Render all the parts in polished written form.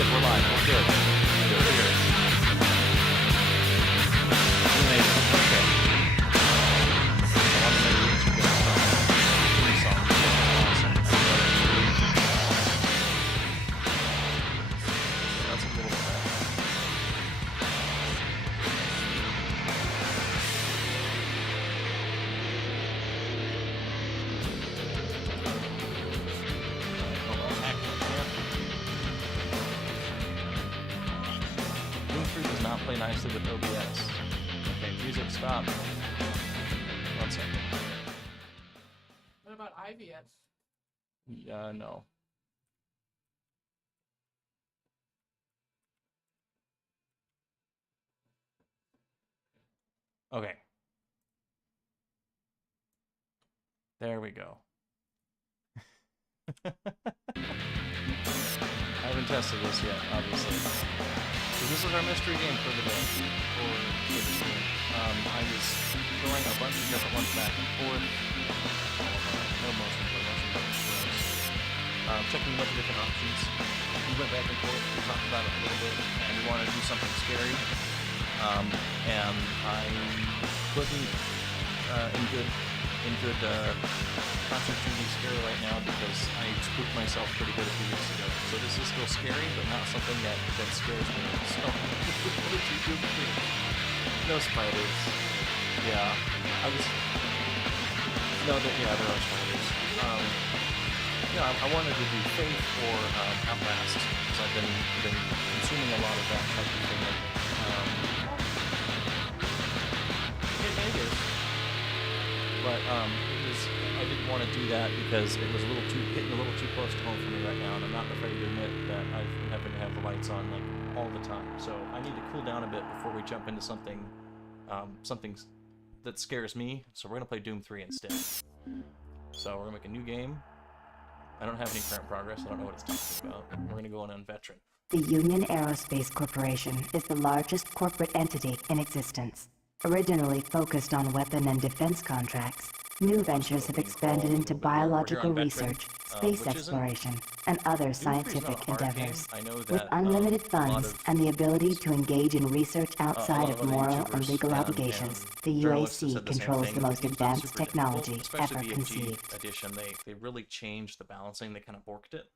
good. We're live. We're good. Good to hear. We made it. Okay. I want to make sure you get three songs. Awesome. That's a little bit. Does not play nicely with OBS. Okay, music stop. 1 second. What about IVS? No. Okay. There we go. I haven't tested this yet, obviously. So this is our mystery game for the day, for this game. I was throwing a bunch of different ones back and forth. No motion, but motion gross. Checking a bunch of different options. We went back and forth, we talked about it a little bit, and we wanted to do something scary. And I wasn't in good concert shooting scary right now because I spooked myself pretty good a few weeks ago. So this is still scary, but not something that scares me. So what did you do? No spiders. Yeah, I was. No, yeah, there are spiders. Yeah, I wanted to do Faith or Outlast because I've been consuming a lot of that type of thing lately. It is. But I didn't want to do that because it was hitting a little too close to home for me right now, and I'm not afraid to admit that I've been having to have the lights on like all the time. So I need to cool down a bit before we jump into something that scares me. So we're gonna play Doom 3 instead. So we're gonna make a new game. I don't have any current progress. I don't know what it's talking about. We're gonna go on Veteran. The Union Aerospace Corporation is the largest corporate entity in existence. Originally focused on weapon and defense contracts, new ventures have expanded into biological research, space exploration, and other scientific endeavors. With unlimited funds and the ability to engage in research outside of moral and legal obligations, the UAC controls the most advanced technology ever conceived. Edition, they really changed the balancing. They kind of borked it,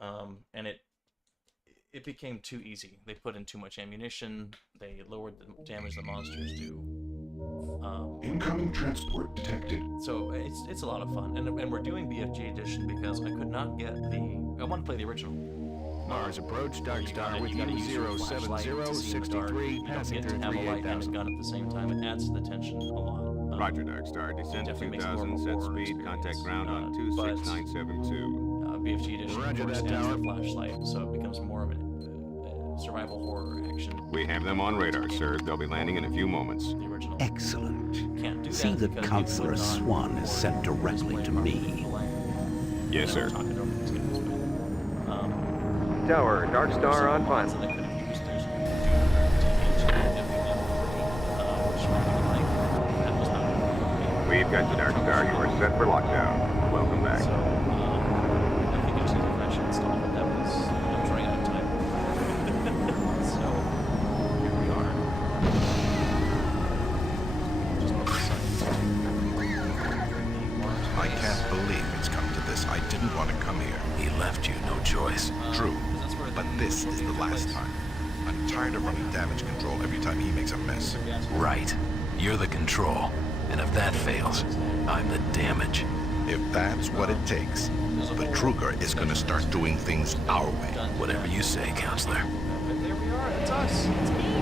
and it became too easy. They put in too much ammunition. They lowered the damage the monsters do. Incoming transport detected. So it's a lot of fun, and we're doing BFG edition because I could not get I want to play the original. Mars approach, Dark Star with you, 07063, passing through You have a light and a 38,000. gun at the same time. It adds to the tension a lot. Roger, Dark Star. Descend to definitely makes it more 2000, of a set horror speed, contact experience. ground on But 26972. BFG edition Roger of course, that, adds tower. the flashlight, so it becomes more of a survival horror action. We have them on radar, sir. They'll be landing in a few moments. The original. Excellent. Can't do See that that because Counselor people would not Swan is sent record directly to me. Yes, sir. Tower, Dark Star on final. We've got you, Dark Star. You are set for lockdown. Welcome back. So, I think there's something I should install, but I'm running out of time. So, here we are. I can't believe it's come to this. I didn't want to come here. He left you no choice. True, but this is the last time. I'm tired of running damage control every time he makes a mess. Right. You're the control. And if that fails, I'm the damage. If that's what it takes, the Kruger is going to start doing things our way. Whatever you say, Counselor. But there we are. It's us. It's me.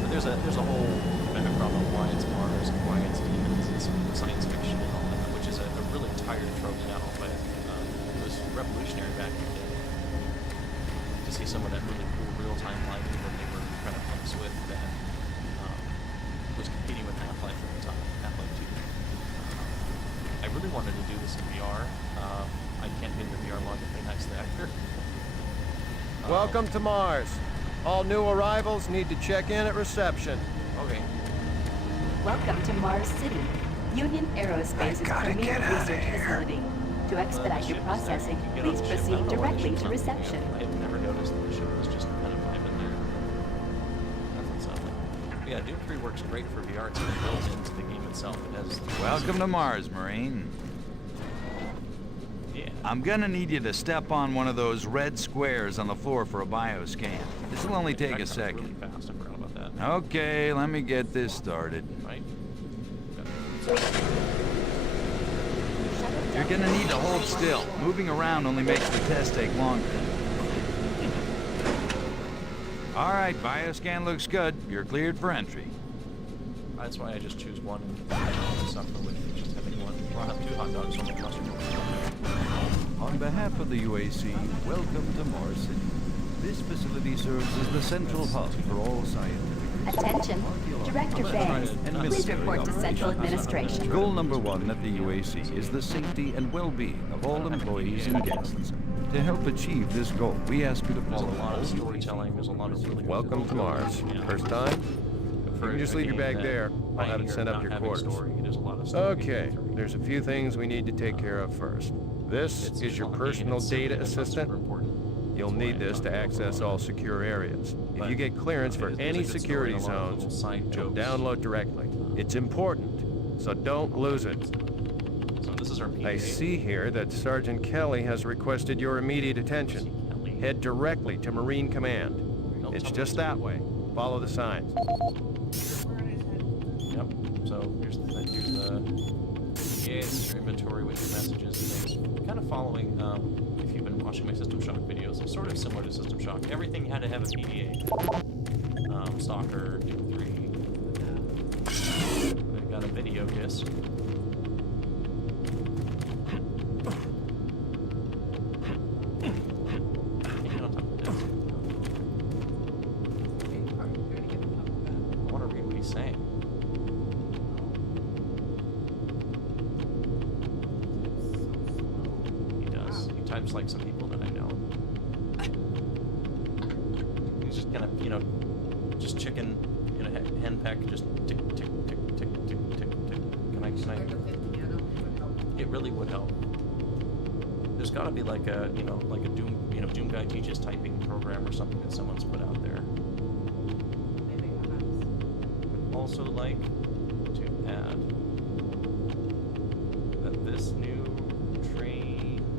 But there's a whole problem why it's Mars and why it's demons. It's science fiction and all that, which is a really tired trope now, but it was revolutionary back in the day to see some of that really cool real-time lighting that they were kind of pumped with that was competing with Half-Life at the time, Half-Life 2. I really wanted to do this in VR. I can't get into VR long to play next actor. Welcome to Mars. All new arrivals need to check in at reception. Okay. Welcome to Mars City. Union Aerospace's gotta premier get outta research here. facility. To expedite your processing, please proceed directly to reception. I had never noticed that the ship was just kind of vibing there. Nothing something. But yeah, Doom 3 works great for VR. It's built into the game itself. It has. Welcome to Mars, Marine. Yeah. I'm gonna need you to step on one of those red squares on the floor for a bioscan. This'll only take a Really second. fast. I forgot about that. Okay, let me get this started. Right. You're gonna need to hold still. Moving around only makes the test take longer. All right, bioscan looks good. You're cleared for entry. That's why I just choose one and suffer with just having one. I'll have 2 hot dogs on the mustard. On behalf of the UAC, welcome to Mars City. This facility serves as the central hub for all scientific Attention, Director Bays, please report to Central Administration. Goal number 1 at the UAC is the safety and well-being of all employees and guests. To help achieve this goal, we ask you to There's a follow lot all of storytelling. There's a lot of really good Welcome to Mars. Yeah. First time? For You can just a leave your game bag that there. I'll have it pioneered sent up not your having quarters. story, there's a lot of story Okay, to go through. there's a few things we need to take care of first. This It's is your clunky and personal it's silly, data but it's not assistant. super important. You'll That's why need I this thought to it was access a all lot. secure areas. If But, you get clearance for there's a any good story security and a lot of zones, little side it'll jokes. download directly. It's important, so don't lose it. So this is our PA. I see here that Sergeant Kelly has requested your immediate attention. Head directly to Marine Command. Don't It's tell me just what to that do. way. Follow the signs. Yep. So here's the it's your inventory with your messages and things. Kind of following, if you've been watching my System Shock videos, it's sort of similar to System Shock. Everything had to have a PDA. Stalker, Doom 3. I've got a video disc. Can't get on top of the disc. I want to read what he's saying. He does. He types like some people that I know. He's just kind of, just chicken in a hen peck, just tick, tick, tick, tick, tick, tick, tick. Can I? It really would help. There's got to be like a, like a Doom Guy teaches typing program or something that someone's put out there. Also like to add that this new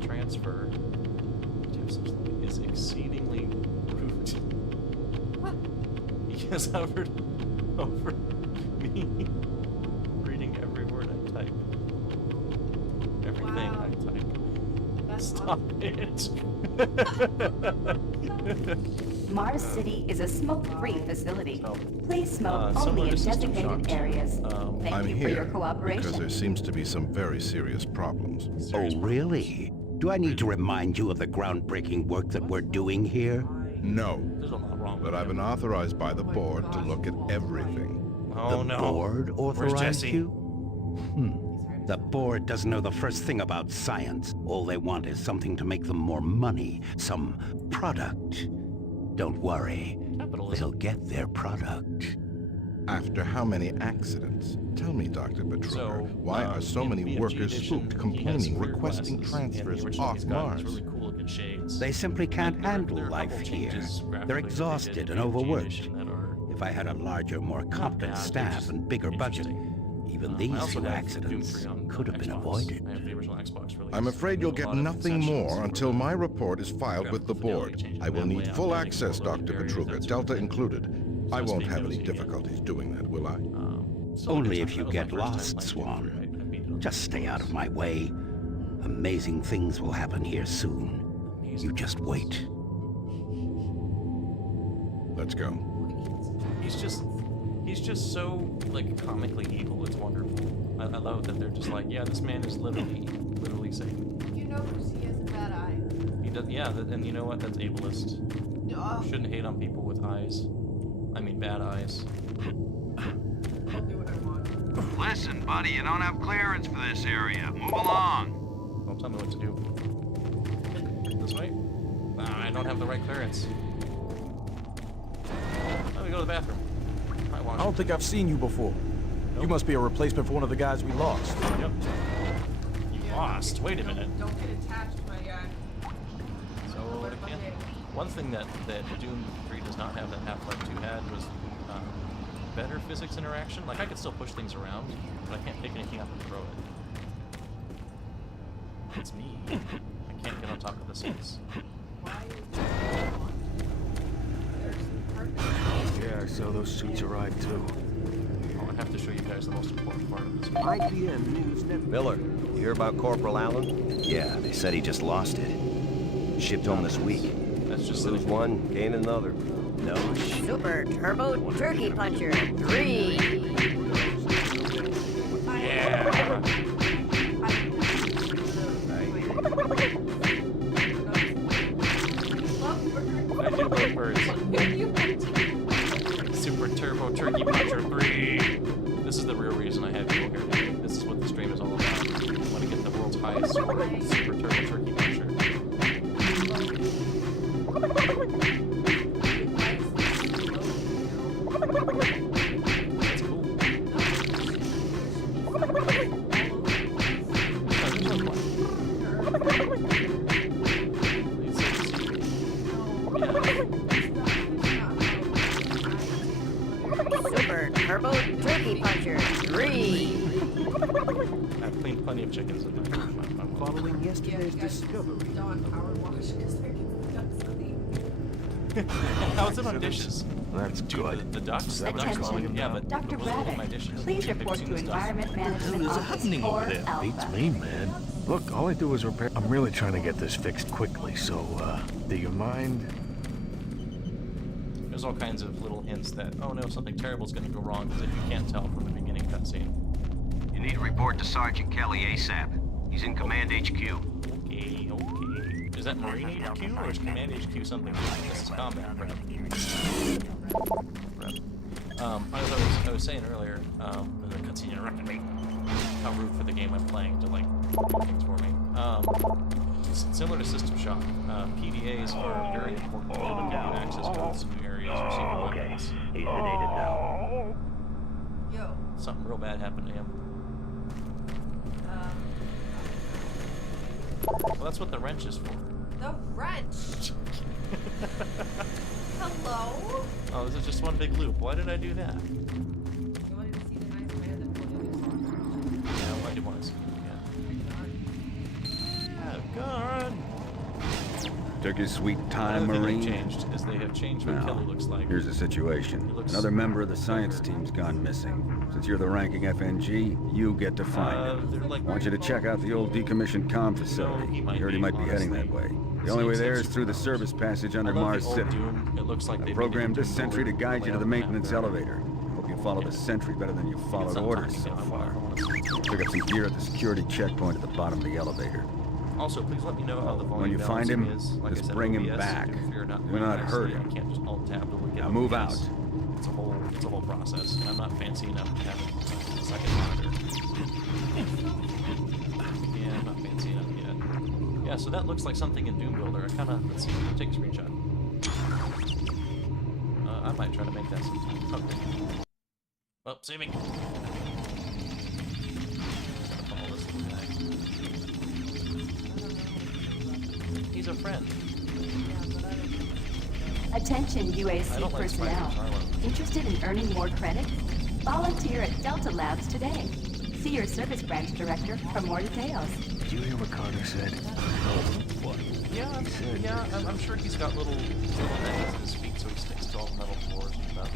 transfer is exceedingly rude. He has hovered over me, reading every word I type. Everything Wow. I type. That's Stop it. Mars City is a smoke-free facility. So, Please smoke similar only to in System designated Shock. areas. Thank I'm you for your here cooperation. because there seems to be some very serious problems. Oh, really? Do I need to remind you of the groundbreaking work that we're doing here? No, there's a lot wrong with but I've been authorized by the board to look at everything. Oh The no. board Where's authorized Jesse? you? The board doesn't know the first thing about science. All they want is something to make them more money, some product. Don't worry, Capitalism. they'll get their product. After how many accidents? Tell me, Dr. Betruger, So, why are so in many BFG workers edition, spooked, he has complaining, rear requesting glasses, and the transfers original off he's got Mars? these really cool looking shades. They simply can't And there handle are a life couple here. changes They're graphically that they exhausted did in and the BFG overworked. edition that are If I had a larger, more not competent bad, they're staff just and bigger budget, interesting. even I these also few have accidents Doom 3 on could have been Xbox. avoided. I have the original Xbox release. I'm afraid you'll There's a get lot of nothing concessions more for until my report is filed with the graphical board. fidelity, changing I will map need layout, full adding access, more loading Dr. areas, Betruger, that sort Delta of thing. included. I Supposed to won't be have any Windows 88. difficulties doing that, will I? Still a Only good if time. you That was get my first time lost, playing Swan. Doom 3. I beat it on Just stay out of consoles. my way. Amazing things will happen here soon. Amazing You just things. wait. Let's go. He's just so like comically evil. It's wonderful. I love that they're just like, yeah, this man is literally Satan. You know who she has a bad eye. He does, yeah, and you know what? That's ableist. Oh, Shouldn't hate on people with eyes. I mean, bad eyes. I'll do what I want. Listen, buddy, you don't have clearance for this area. Move along. Don't tell me what to do. This way? I don't have the right clearance. Let me go to the bathroom. I I don't think I've seen you before. You must be a replacement for one of the guys we lost. Yep. You lost. Wait a minute. Don't get attached, my guy. So again, one thing that Doom 3 does not have that Half-Life 2 had was better physics interaction. Like I could still push things around, but I can't pick anything up and throw it. It's me. I can't get on top of the seats. Yeah, so those suits arrived too. Oh, I have to show you guys the most important part of this. IBM News Network. Miller, you hear about Corporal Allen? Yeah, they said he just lost it. Shipped home this week. That's just Lose one, gain another. No shit. Super Turbo Turkey Puncher 3. Yeah. I do love birds. Super Turbo Turkey Puncher 3. This is the real reason I have you here. This is what the stream is all about. I want to get the world's highest score, Super Turbo Turkey Puncher. That's cool. Super Turbo Turkey Puncher 3. I've cleaned plenty of chickens in my Following yesterday's discovery. How's it on dishes? That's good. The ducks? The ducks Attention. yeah, but Dr. those are my Braddock, dishes. please They've report seen to the stuff. Environment Management Office 4 Alpha. man. Look, all I do is repair. I'm really trying to get this fixed quickly, so, do you mind? There's all kinds of little hints that, oh no, something terrible is going to go wrong, because if you can't tell from the beginning cutscene. You need to report to Sergeant Kelly ASAP. He's in Command HQ. Okay, okay. Is that Marine HQ, or is Command HQ something different? This is combat prep. I was saying earlier, in the cutscene interrupted me, how rude for the game I'm playing to, like, do things for me. Similar to System Shock, PDAs are very important to giving you access codes to new areas, receiving weapons. He's sedated now. Yo. Something real bad happened to him. Well, that's what the wrench is for. The wrench. Hello? Oh, this is just one big loop. Why did I do that? You wanted to see the nice man that pulled in his arm. Yeah, well, I did want to see it. Yeah. Oh, God. Took your sweet time, Another thing Marine. they've changed is they have changed what Now, Kelly looks like. Here's the situation. He looks Another member of the science team's gone missing. Since you're the ranking FNG, you get to find him. They're like, I want you to check out the old decommissioned comm facility. I heard he might be heading that way. The only way there is through the service passage under Mars City. It looks like I programmed this sentry to guide you to the maintenance elevator. Hope you follow the sentry better than you followed orders so far. Pick up some gear at the security checkpoint at the bottom of the elevator. Also, please let me know how the volume When you find him, is. Like just I said, bring him OBS, back. If you're not Do not hurt I him. can't just alt-tab to get Now move OBS. out. It's a whole process, and I'm not fancy enough to have a second monitor. Yeah, I'm not fancy enough yet. Yeah, so that looks like something in Doom Builder. I kinda, let's see, take a screenshot. I might try to make that sometime. Okay. Oh, saving. Gotta follow this little guy. He's a friend. Attention I UAC don't like personnel. spiders, Arlo. Interested in earning more credits? Volunteer at Delta Labs today. See your service branch director for more details. Did you hear what Carter said? What? Yeah, I'm sure he's got little things in his feet, so he sticks to all the metal floors and stuff.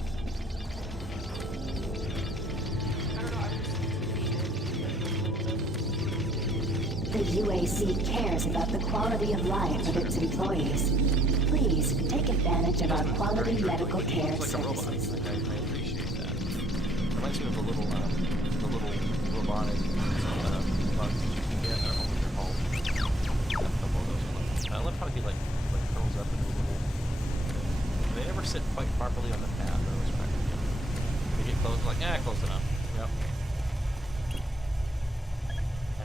The UAC cares about the quality of life of its employees. Please take advantage of our quality medical care It's like a robot. services. Like, I appreciate that. Reminds me of the little robotic bugs that you can get. I don't know what they're called. A couple of those. I love how he like curls up into a little. They never sit quite properly on the pad. Though, it's kind of, they get close, like close enough. Yep.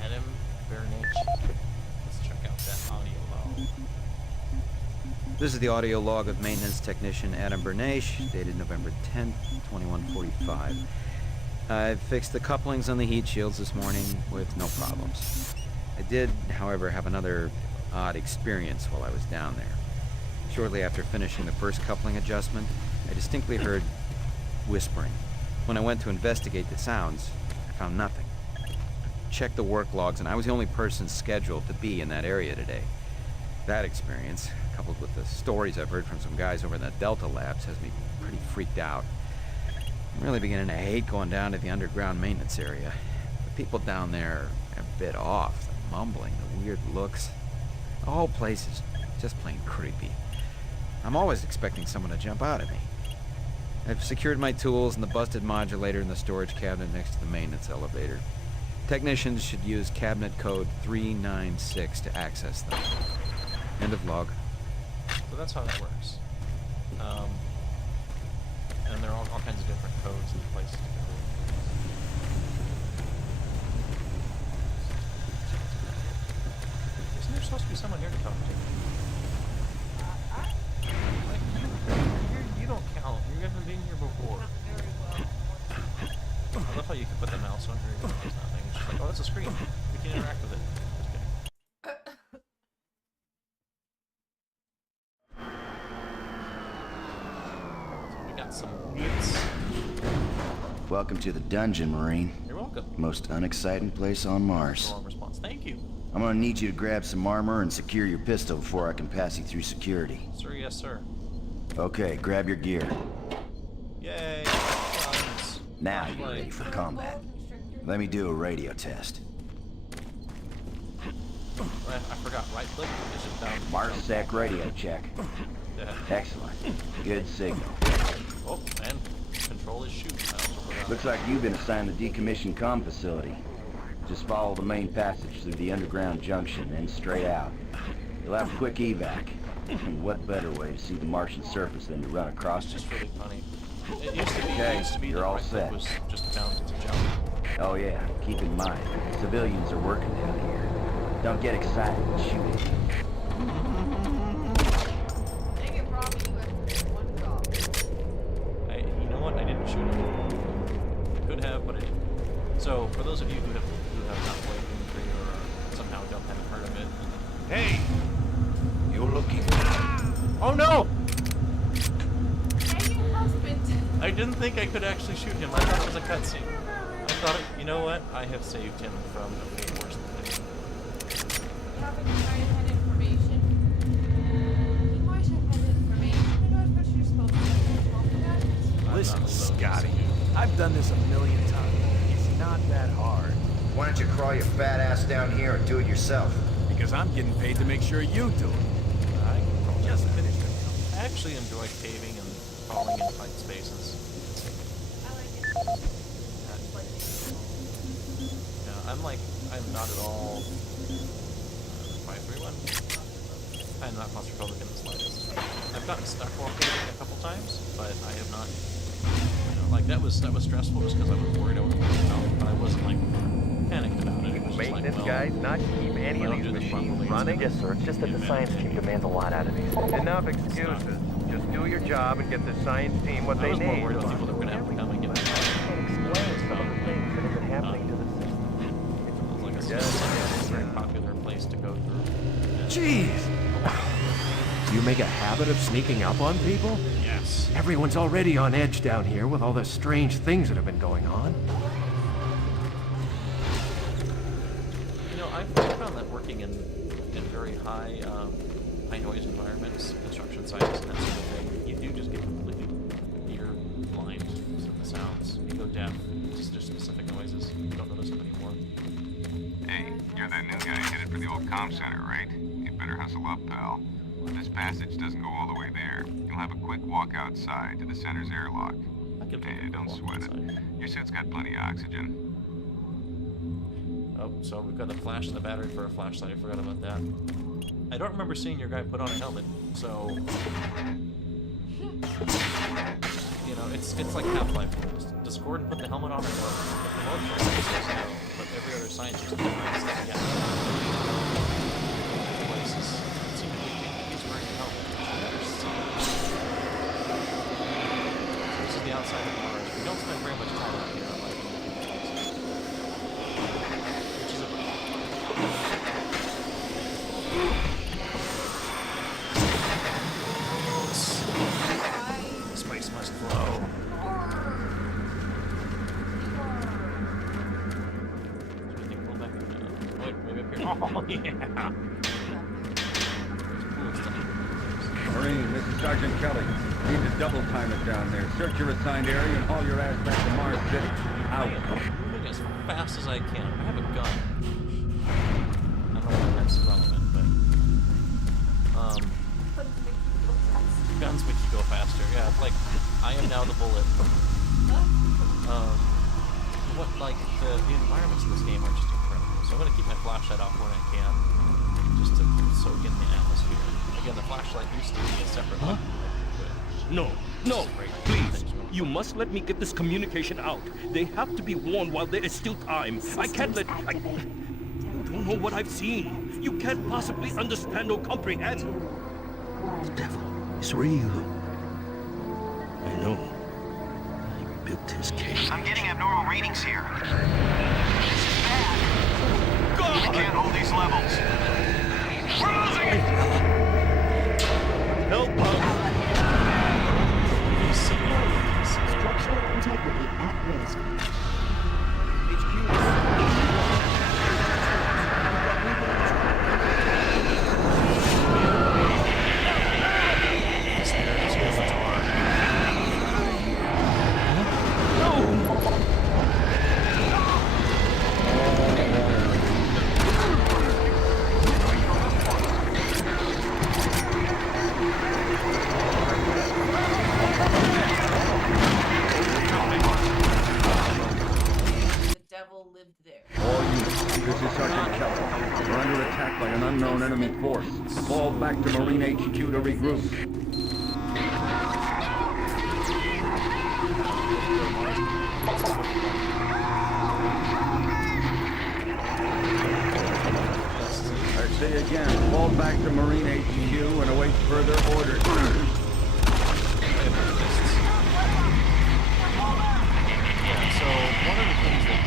Adam Bernich. Let's check out that audio log. This is the audio log of maintenance technician Adam Bernache, dated November 10th, 2145. I fixed the couplings on the heat shields this morning with no problems. I did, however, have another odd experience while I was down there. Shortly after finishing the first coupling adjustment, I distinctly heard whispering. When I went to investigate the sounds, I found nothing. Checked the work logs, and I was the only person scheduled to be in that area today. That experience, coupled with the stories I've heard from some guys over in the Delta Labs, has me pretty freaked out. I'm really beginning to hate going down to the underground maintenance area. The people down there are a bit off. The mumbling, the weird looks. The whole place is just plain creepy. I'm always expecting someone to jump out at me. I've secured my tools and the busted modulator in the storage cabinet next to the maintenance elevator. Technicians should use cabinet code 396 to access them. End of log. So that's how that works. And there are all kinds of different codes and places to go. Isn't there supposed to be someone here to talk to? You don't count. You haven't been here before. I love how you can put the mouse under it and there's nothing. It's just like, oh, that's a screen. We can interact with it. Just kidding. So we got some bits. Welcome to the dungeon, Marine. You're welcome. Most unexciting place on Mars. Wrong response. Thank you. I'm gonna need you to grab some armor and secure your pistol before I can pass you through security. Sir, yes, sir. Okay, grab your gear. Yay! Now you're ready for combat. Let me do a radio test. I forgot. Right click is just down. MarSec radio check. Yeah. Excellent. Good signal. Oh, and control is shooting. Looks like you've been assigned the decommissioned comm facility. Just follow the main passage through the underground junction, then straight out. You'll have a quick evac. And what better way to see the Martian surface than to run across it? It's just really funny. It used to be, Okay, you're you're all right set. was just down to jump. Oh yeah, keep in mind, civilians are working down here. Don't get excited and shoot it. Dang it, Robbie, you had one job. You know what? I didn't shoot him. Could have, but I didn't. So, for those of you who have not played Doom 3 or somehow haven't heard of it. Hey! You're looking. Oh no! Dang it, husband. I didn't think I could actually shoot him. I thought it was a cutscene. I thought it, you know what? I have saved him from a fate worse than this. You haven't tried had information. He might have had information. You know what you're supposed to talk about? Listen, Scotty, I've done this a million times. It's not that hard. Why don't you crawl your fat ass down here and do it yourself? Because I'm getting paid to make sure you do it. I can probably Just finish it. I actually enjoy caving and crawling in tight spaces. I like it. Yeah, I'm not at all 531. I'm not claustrophobic in the slightest. I've gotten stuck while caving a couple times, but I have not. Like that was stressful just because I was worried I was going to out, but I wasn't like panicked about it. It was just Maintenance like, well, guys not keep any of these machines running? Yes, sir. Just that the science team demands a lot out of these. Enough excuses. Just do your job and get the science team what they I was more need. worried about people that were going to have to come and get me. Explain some of the things that have been happening to the system. It was like a very popular place to go through. Jeez! Do you make a habit of sneaking up on people? Yes. Everyone's already on edge down here with all the strange things that have been going on. You know, I've found that working in very high noise environments, construction sites, and that sort of thing, you do just get completely ear blind to the sounds. You go deaf to just specific noises. You don't notice them anymore. Hey, you're that new guy headed for the old comm center, right? You better hustle up, pal. This passage doesn't go all the way there. You'll have a quick walk outside to the center's airlock. Hey, don't sweat it. Your suit's got plenty of oxygen. Oh, so we've got the flash and the battery for a flashlight. I forgot about that. I don't remember seeing your guy put on a helmet, so you know, it's like Half-Life almost. Does Gordon put the helmet on or what? The motion says no, but every other scientist says yeah. Places seem to be he's wearing a helmet. I've never seen it. This is the outside of Mars. We don't spend very much time out here, like Oh, yeah. Marine, this is Sergeant Kelly. Need to double time it down there. Search your assigned area and haul your ass back to Mars City. Out. I'm moving as fast as I can. I have a gun. I don't know why that's relevant, but guns make you go faster. Yeah, like I am now the bullet. The environments in this game are just incredible. So I'm gonna keep my flashlight off when I can, just to soak in the atmosphere. Again, the flashlight used to be a separate button. No, please. You must let me get this communication out. They have to be warned while there is still time. I can't let... You don't know what I've seen. You can't possibly understand or comprehend. The devil is real. I know. He built his cage. I'm getting abnormal readings here. This is bad. God! We can't hold these levels. We're losing it! Help us! Structural integrity at risk. Fall back to Marine HQ to regroup. I say again, fall back to Marine HQ and await further orders. Yeah, so one of the things that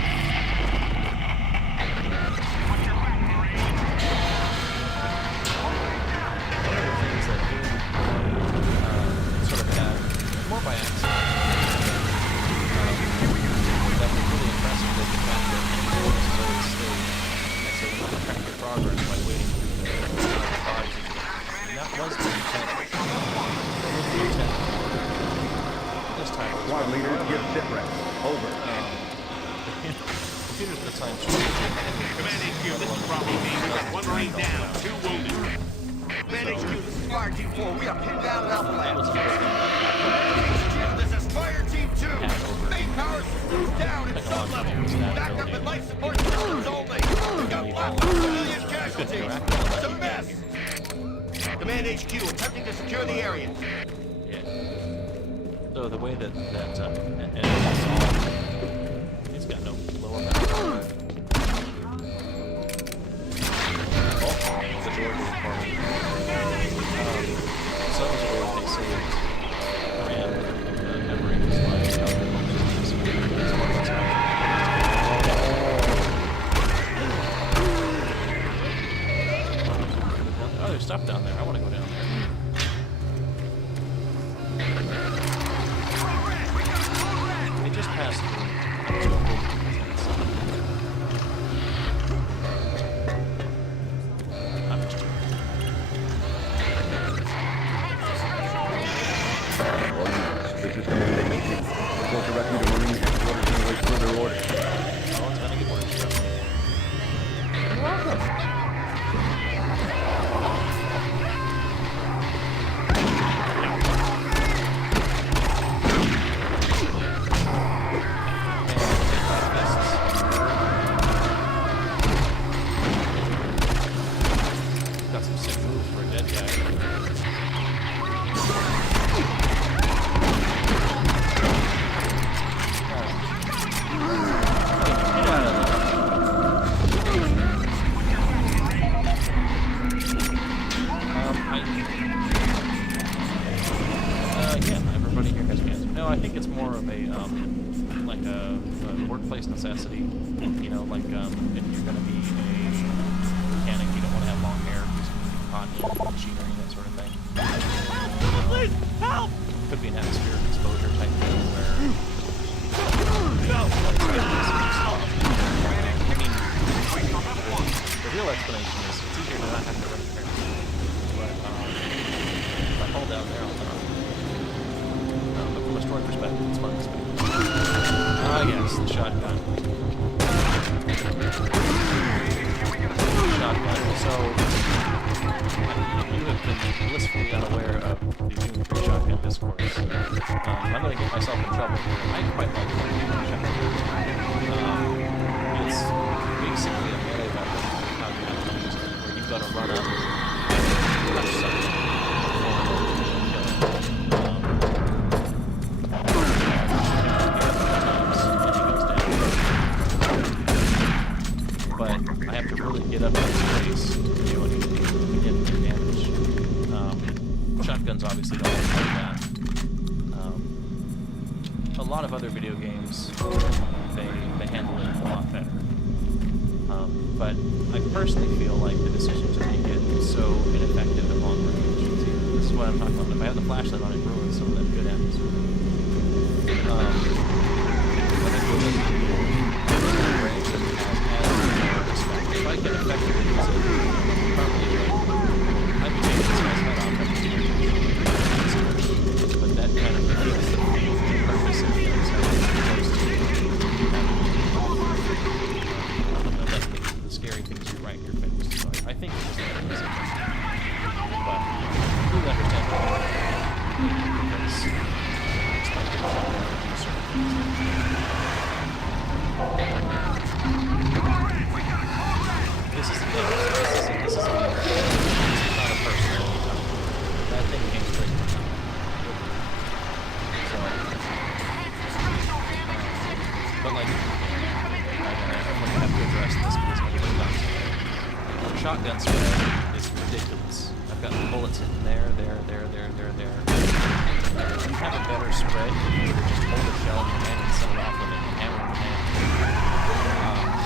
more by accident. That was really impressive was the fact that this is always staged. And so you can track your progress by waiting for the bodies. And that was the intent. That was the intent. This time. Squad leaders, give sit rep. Over. Computers at the time. Command HQ, this is Bravo team. We got one Marine down, 2 wounded. Command HQ, this is Fire Team 4. We are pinned down in Alpha Lab. This is Fire Team 2. Main power systems down at some level. Backup and life support systems only. We got lots of civilian casualties. It's a mess. Command HQ, attempting to secure the area. Yeah. So the way that and it's all, it's got no lower power. The door to the so that was a way they saved RAM memory was oh, there's stuff down there. I want to go down there. They just passed through. I'm just joking. This is Command HQ. Report directly to Marine headquarters and await further orders. No one's gonna get orders from me. You're welcome. Got some sick moves for a dead guy. Yeah, everybody here has cancer. No, I think it's more of a like a workplace necessity. You know, like if you're going to be a mechanic, you don't want to have long hair because you can hot machinery, that sort of thing. Please help! Could be an atmospheric exposure type thing where. No! The real explanation is it's easier to not have to run the parachute. But if I fall down there, I'll die. But from a story perspective, it's fun to spin. Ah, yes, the shotgun. Shotgun. So, you have been blissfully unaware of the Doom 3 shotgun discourse. I'm going to get myself in trouble here. I quite like the Doom shotgun. It's basically a melee weapon, how you have to use it, where you've got to run up and touch something before you kill it. But I have to really get up in his face to do anything to get the damage. Shotguns obviously don't look like that. A lot of other video games, they handle it a lot better. But I personally feel like the decision to make it so ineffective at long range is easy. This is what I'm talking about. If I have the flashlight on, it ruins some of that good atmosphere. But if it range that has if I can effectively use it properly, I can take this guy's head off every time. But that kind of defeats the purpose of things as opposed to the scary things you write in your face. So I think it was the right decision. But I completely understand why. Because Expector was able to do certain things. This is the thing. This is not a personal. That thing came straight from me. So, but like, I'm gonna have to address this because I'm really not. The shotgun spread is ridiculous. I've got bullets in there. If you have a better spread, if you were to just hold a shell in your hand and set it off with a hammer in your hand,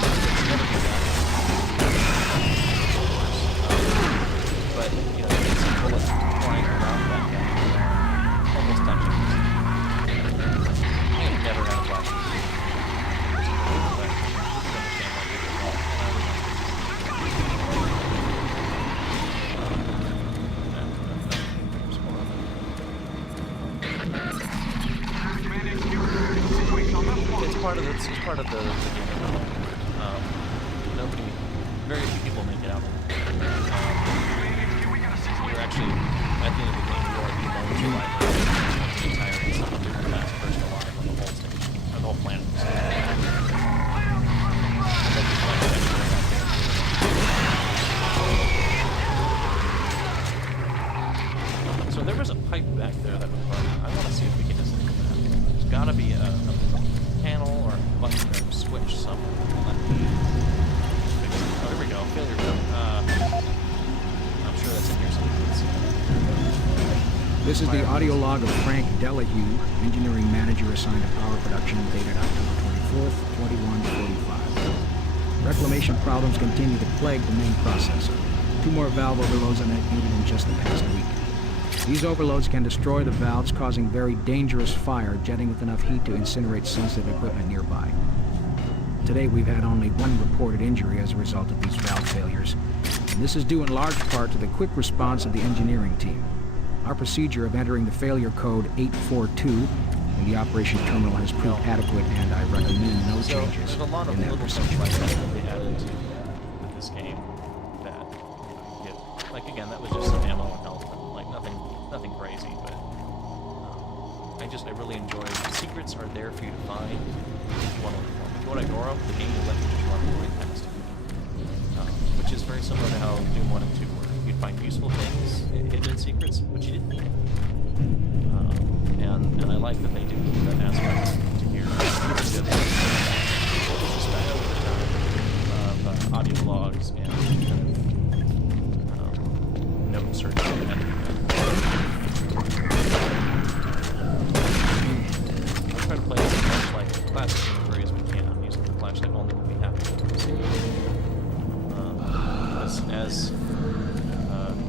it's never do that. But, you know, you can see bullets flying around that guy, almost touching him. I have never had a flash. It's part of the game. Very few people make it out. You're actually, at the end of the game, you are the lone survivor. The entire someone the last person alive on the whole station, or the whole planet. So there was a pipe back there that was running. I want to see if we can disable that. There's got to be a panel or a button or a switch somewhere. Oh, here we go. Failure code. I'm sure that's in here somewhere. This is the audio log of Frank Delahue, engineering manager assigned to power production, dated October 24th, 2145. Reclamation problems continue to plague the main processor. 2 more valve overloads are needed in just the past week. These overloads can destroy the valves, causing very dangerous fire, jetting with enough heat to incinerate sensitive equipment nearby. Today, we've had only 1 reported injury as a result of these valve failures, and this is due in large part to the quick response of the engineering team. Our procedure of entering the failure code 842 in the operation terminal has proved adequate, and I recommend no changes There's a lot of in that little procedure. stuff like that they added to this game that you get. Like, again, that was just some ammo and health, and like nothing crazy, but I really enjoy the secrets are there for you to find if you want to look for them. If you want to ignore them, the game will let you just run right past them. Which is very similar to how Doom 1 and 2 were. You'd find useful things, hidden secrets, but you didn't. And I like that they do keep that aspect to here. What was this back over the time of audio logs and note searching and I'll try to play as much like classic Doom 3 as we can using the flashlight only when we have to. As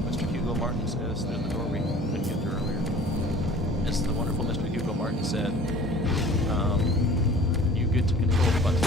Mr. Hugo Martin says, there's the door we couldn't get through earlier. As the wonderful Mr. Hugo Martin said, you get to control the buttons.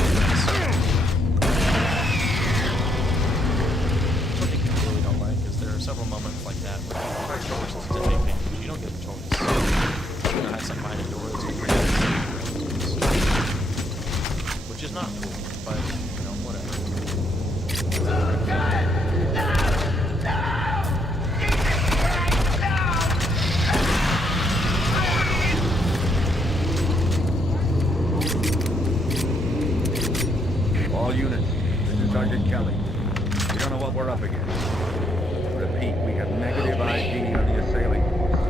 know what we're up against. Repeat, we have negative ID on the assailing force.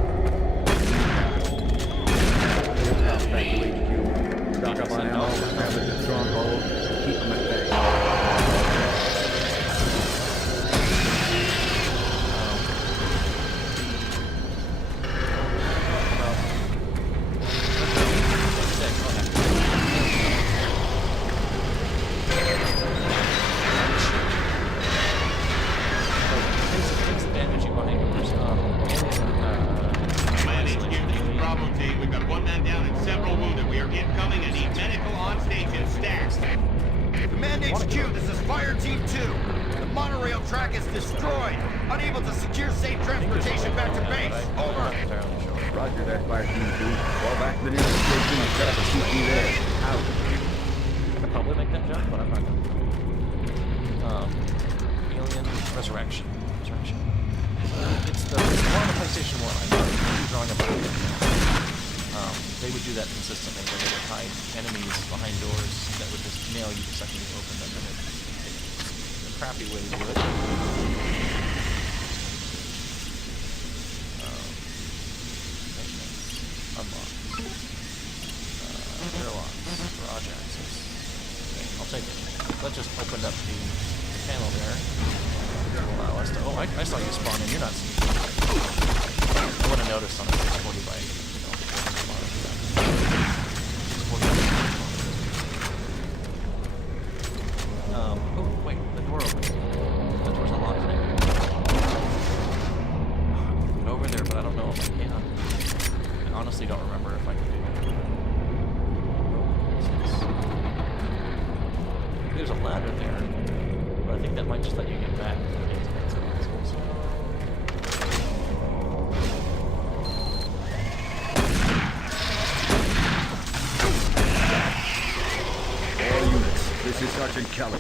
Back to HQ. Stock up on ammo, establish a stronghold, keep them at bay. I saw you spawn in. You're not sneaking. I would have noticed on a 640 bike. Oh, wait. The door opens. The door's unlocked. Get over there, but I don't know if I can. I honestly don't remember if I can do it. There's a ladder there, but I think that might just let you get back. This is Sergeant Kelly.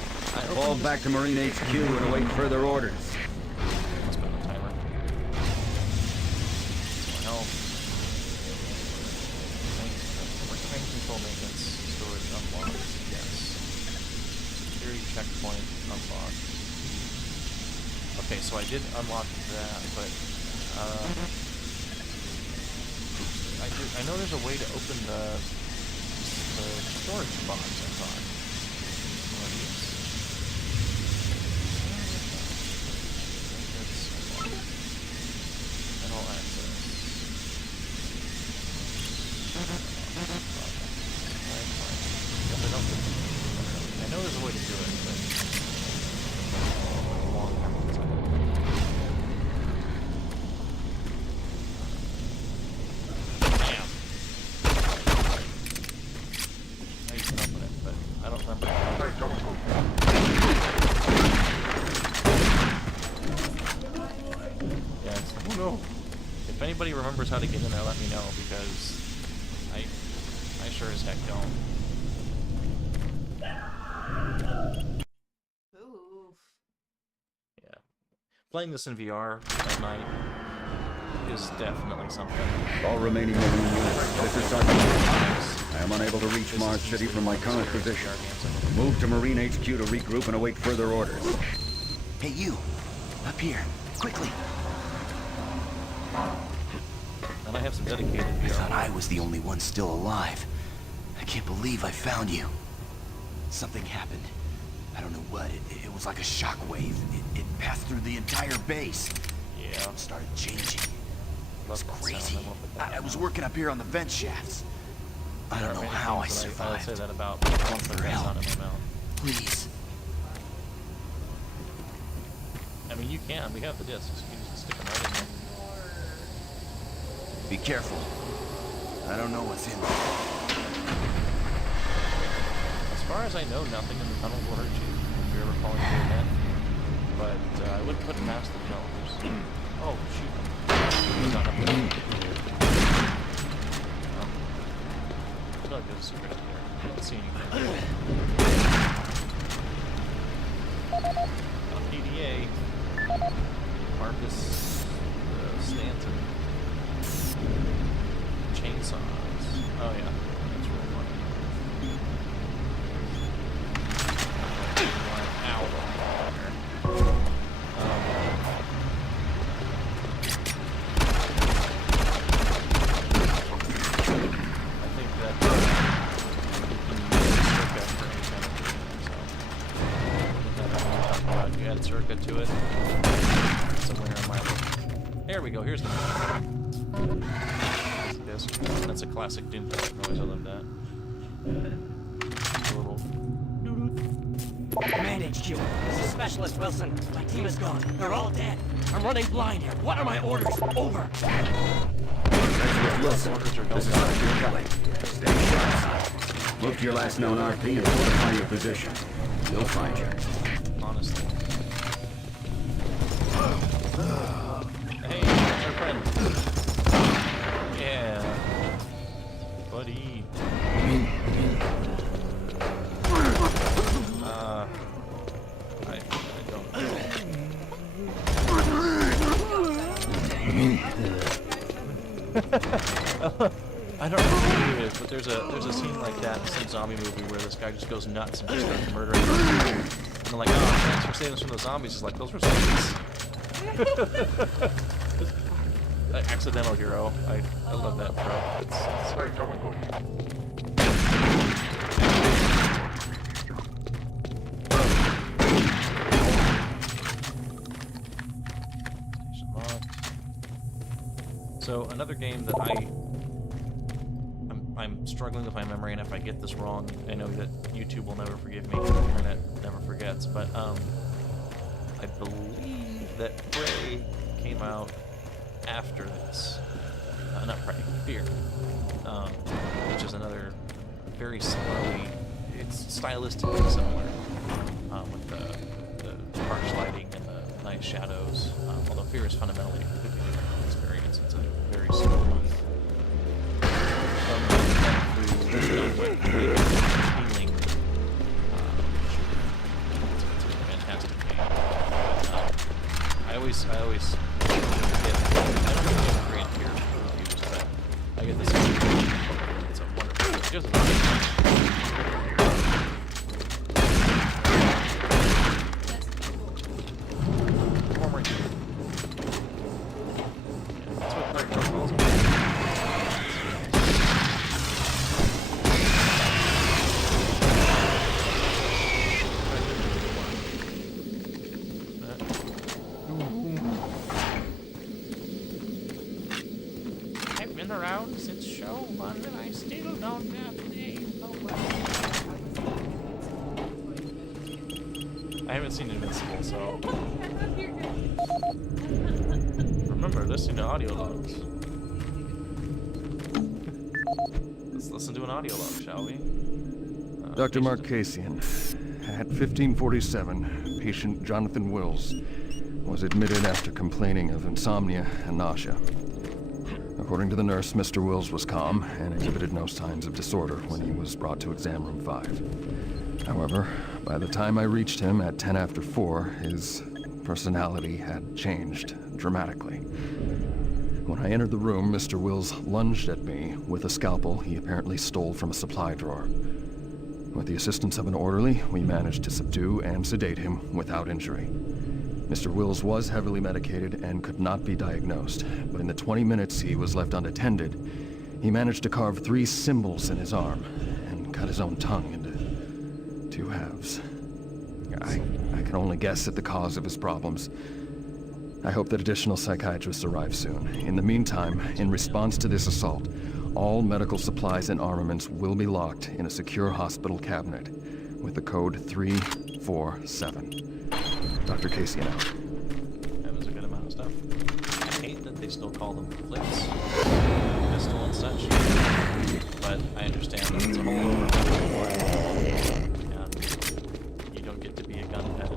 Fall back to Marine HQ and await further orders. Must be on the timer. Some health. Train control maintenance. Storage unlocked. Yes. Security checkpoint unlocked. Okay, so I did unlock that, but I know there's a way to open the storage box, I thought. I know there's a way to do it, but long damn. I used to open it, but I don't remember. Yeah, oh no. If anybody remembers how to get in there, let me know, because I sure as heck don't. Oof. Yeah. Playing this in VR at night is definitely something. All remaining Marine units, this is Sergeant Kelly. I am unable to reach Mars City from my current position. Move to Marine HQ to regroup and await further orders. Hey, you! Up here, quickly! And I have some dedicated VR. I thought I was the only one still alive. I can't believe I found you. Something happened. I don't know what. It was like a shockwave. It passed through the entire base. Yeah. It started changing. It was crazy. I was working up here on the vent shafts. I don't know how I survived. I say that about Call for help. In my mouth. Please. I mean, you can. We have the discs. You can just stick them right in there. Be careful. I don't know what's in there. As far as I know, nothing in the tunnel will hurt you if you're ever falling through a vent. But I wouldn't put it past the developers. Oh, shoot. He's not up there. I feel like there's a secret up there. I don't see anything. PDA. Marcus Stanton. Chainsaws. Oh yeah, that's real funny. Ow. add circuit to it. Somewhere in my look. There we go, here's the disc. That's a classic Doom noise, I love that. A little... Command HQ, this is Specialist Wilson. My team is gone. They're all dead. I'm running blind here. What are my orders? Over. Specialist Wilson, this is Sergeant Kelly. Stay sharp. Look to your last known RP and fortify your position. We'll find you. Honestly. Hey, that's our friend. Yeah. Buddy. I don't remember who it is, but there's a scene like that in some zombie movie where this guy just goes nuts and just starts murdering people. And they're like, oh, thanks for saving us from those zombies. He's like, those were zombies. Accidental hero. I love that trope. It's very comical. So another game that I'm struggling with my memory, and if I get this wrong, I know that YouTube will never forgive me. The internet never forgets. But I believe that Prey came out after this. Not Prey, Fear, which is another very similarly. It's stylistically similar with the harsh lighting and the nice shadows. Although Fear is fundamentally a completely different experience. It's a very smooth. Healing. It's a fantastic game. I always get. I don't know if Korean Fear reviews, but I get this. It's a wonderful. It gives it Form right here. That's what Park calls me. I've been around since show 1 and I still don't have the name. Oh well. I haven't seen Invincible, so remember listening to audio logs. Let's listen to an audio log, shall we? Dr. Marcasian, at 1547, patient Jonathan Wills was admitted after complaining of insomnia and nausea. According to the nurse, Mr. Wills was calm and exhibited no signs of disorder when he was brought to exam room 5. However, by the time I reached him at 10 after 4, his personality had changed dramatically. When I entered the room, Mr. Wills lunged at me with a scalpel he apparently stole from a supply drawer. With the assistance of an orderly, we managed to subdue and sedate him without injury. Mr. Wills was heavily medicated and could not be diagnosed, but in the 20 minutes he was left unattended, he managed to carve 3 symbols in his arm and cut his own tongue into 2 halves. I can only guess at the cause of his problems. I hope that additional psychiatrists arrive soon. In the meantime, in response to this assault, all medical supplies and armaments will be locked in a secure hospital cabinet with the code 347. Dr. Casey out. That was a good amount of stuff. I hate that they still call them flips, pistol and such, but I understand that it's a whole over. Yeah, you don't get to be a gunhead.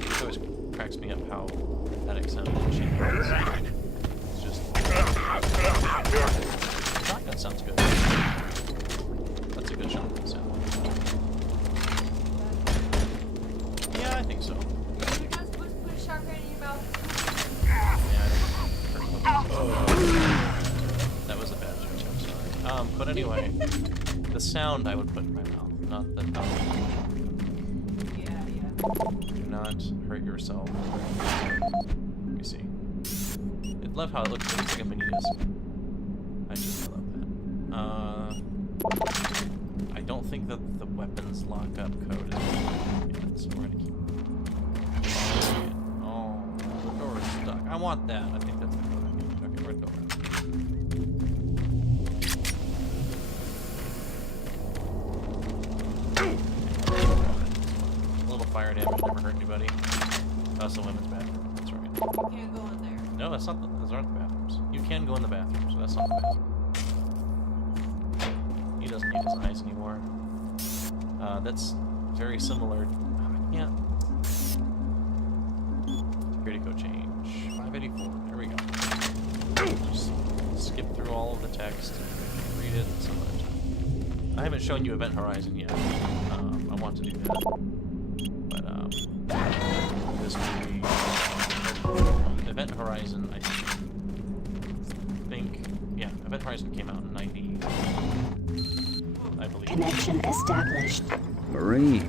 It always cracks me up how pathetic sounding machine is. It's just... Shotgun sounds good. That's a good shotgun sound. Yeah, I think so. You're not supposed to put a shotgun in your mouth. That was a bad joke, I'm sorry. But anyway, the sound I would put in my mouth, not the Do not hurt yourself. Let me see. I love how it looks like a mini disc. I just love that. I don't think that the weapons lockup code is good, so we're gonna keep. Oh, the door is stuck. I want that. I think that's the code I need. Okay, we're going. A little fire damage never hurt anybody. That's the women's bathroom. That's right. You can't go in there. No, that's not. Those aren't the bathrooms. You can go in the bathroom, so that's not the bathroom. He doesn't need his eyes anymore. That's very similar. I can't. Security code change. 584. There we go. Just skip through all of the text and read it some other time. I haven't shown you Event Horizon yet. I want to do that. But, this movie... Event Horizon, I think... Yeah, Event Horizon came out in 90... I believe. Connection established. Marine.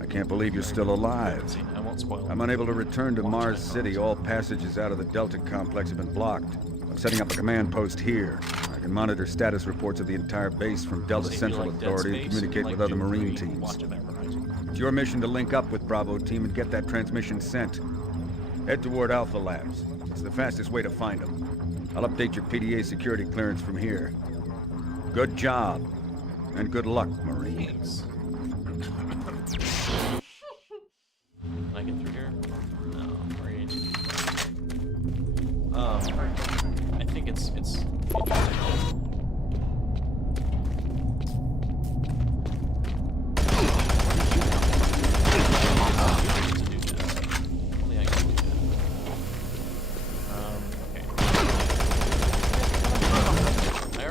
I can't believe you're still alive. I won't spoil it. I'm unable to return to Mars City. All passages out of the Delta complex have been blocked. I'm setting up a command post here. I can monitor status reports of the entire base from Delta Central Authority and communicate with other Marine teams. It's your mission to link up with Bravo Team and get that transmission sent. Head toward Alpha Labs. It's the fastest way to find them. I'll update your PDA security clearance from here. Good job. And good luck, Marines. Can I get through here? No, Marines. I think it's interesting.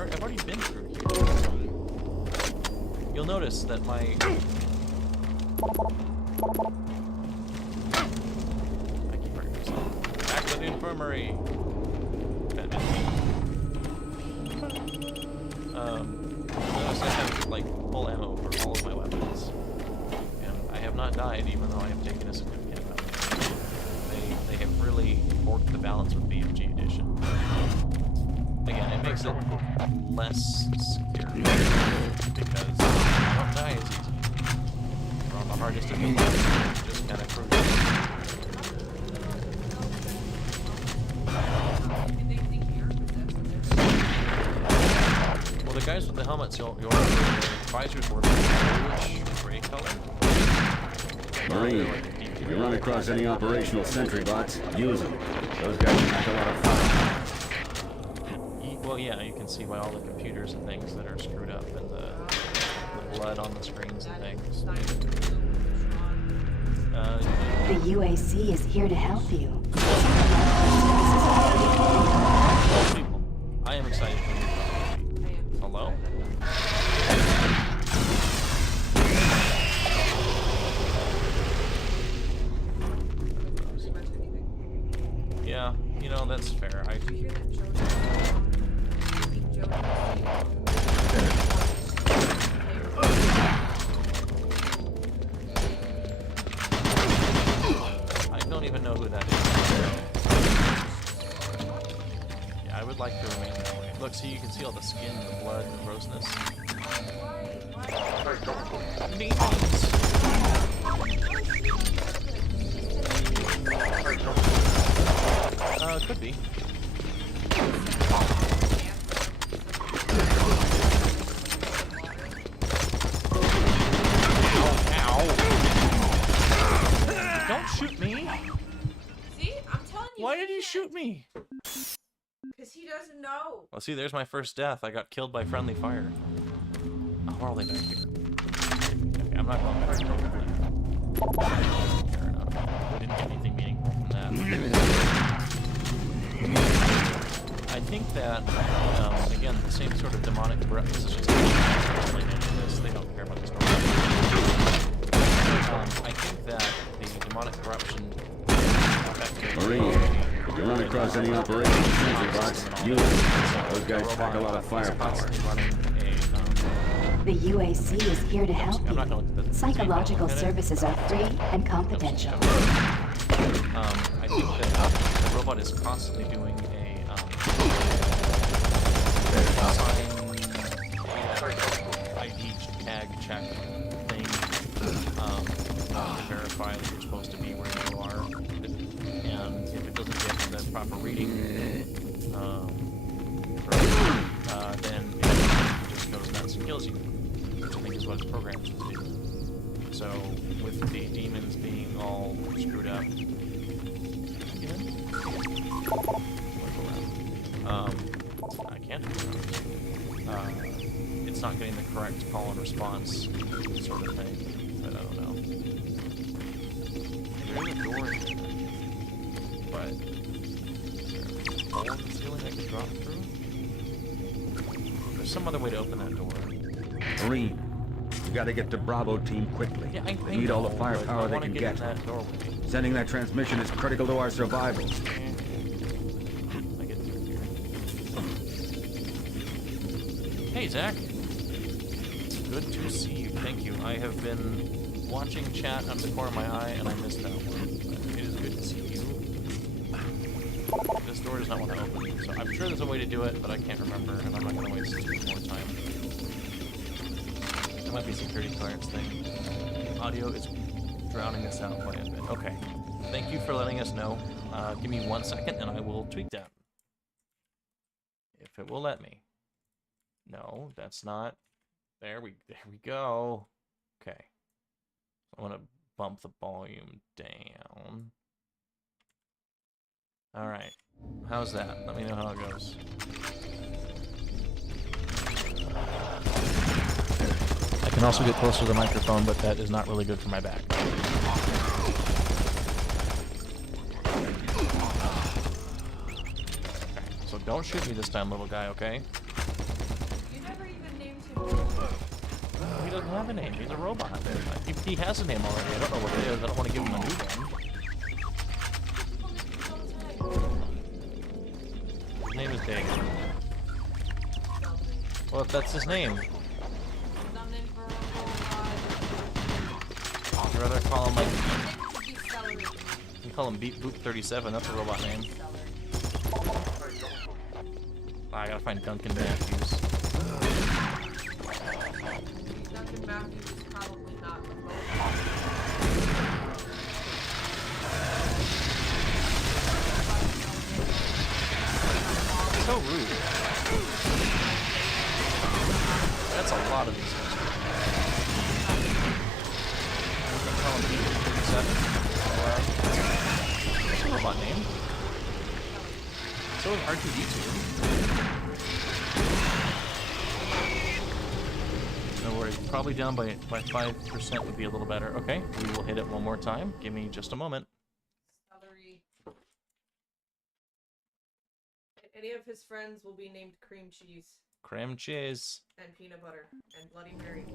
I've already been through here. You'll notice that my... I keep hurting myself. Back to the infirmary! Notice I have, like, full ammo for all of my weapons. And I have not died, even though I have taken a significant amount of damage. They have really worked the balance with BMG Edition. Again, it makes it less scary because you don't die as easy. We're on the hardest of the levels, just kind of cruising. Well, the guys with the helmets, your visors were bluish gray color. Marine, if you run across any operational sentry bots, use them. Those guys pack a lot of fire. Well, yeah, you can see by all the computers and things that are screwed up and the blood on the screens and things. The UAC is here to help you. Oh, people. I am excited for you. Hello? Yeah, you know, that's fair. I don't even know who that is. Yeah, I would like to remain that way. Look, see, you can see all the skin, the blood, the grossness. Could be. Don't shoot me! See? I'm telling you. Why did he shoot me? Because he doesn't know. Well, see, there's my first death. I got killed by friendly fire. Oh, where are they back here? Okay, I'm not going back. Fair enough. We didn't get anything meaningful from that. I think that, again, the same sort of demonic corruption. This is just this. They don't care about this. I think that the demonic corruption. Marine, if you run across any operational sentry bots, use them. Those guys pack a lot of firepower. The UAC is here to help you. Psychological services are free and confidential. I think that the robot is constantly doing a kills you, which I think is what it's programmed to do. So, with the demons being all screwed up, I can't. It's not getting the correct call and response sort of thing, but I don't know. There's a door here, but is there a hole in the ceiling I could drop through? There's some other way to open that door. Marine, you gotta get to Bravo team quickly. Yeah, They need all the firepower they can get. Sending that transmission is critical to our survival. I get through here. Hey, Zach. Good to see you. Thank you. I have been watching chat out of the corner of my eye, and I missed that one. But it is good to see you. This door does not want to open, so I'm sure there's a way to do it, but I can't remember, and I'm not going to waste too much more time. There might be a security clearance thing. Audio is drowning us out quite a bit. Okay. Thank you for letting us know. Give me 1 second, and I will tweak that. If it will let me. No, that's not... There we go. Okay. I'm gonna bump the volume down. Alright. How's that? Let me know how it goes. I can also get closer to the microphone, but that is not really good for my back. Okay. So don't shoot me this time, little guy, okay? You never even named him. He doesn't have a name. He's a robot. He has a name already. I don't know what it is. I don't want to give him a new one. His name is Dave. Well, if that's his name. I'd rather call him like... You can call him Beep Boop 37. That's a robot name. I gotta find Duncan Matthews. Duncan Matthews is probably not the So rude. That's a lot of these guys. I'm gonna call him Beep Boop 37. That's a robot name. So is R2D2. No worries. Probably down by 5% would be a little better. Okay, we will hit it one more time. Give me just a moment. celery. Any of his friends will be named cream cheese. Cream cheese. And peanut butter. And Bloody Mary.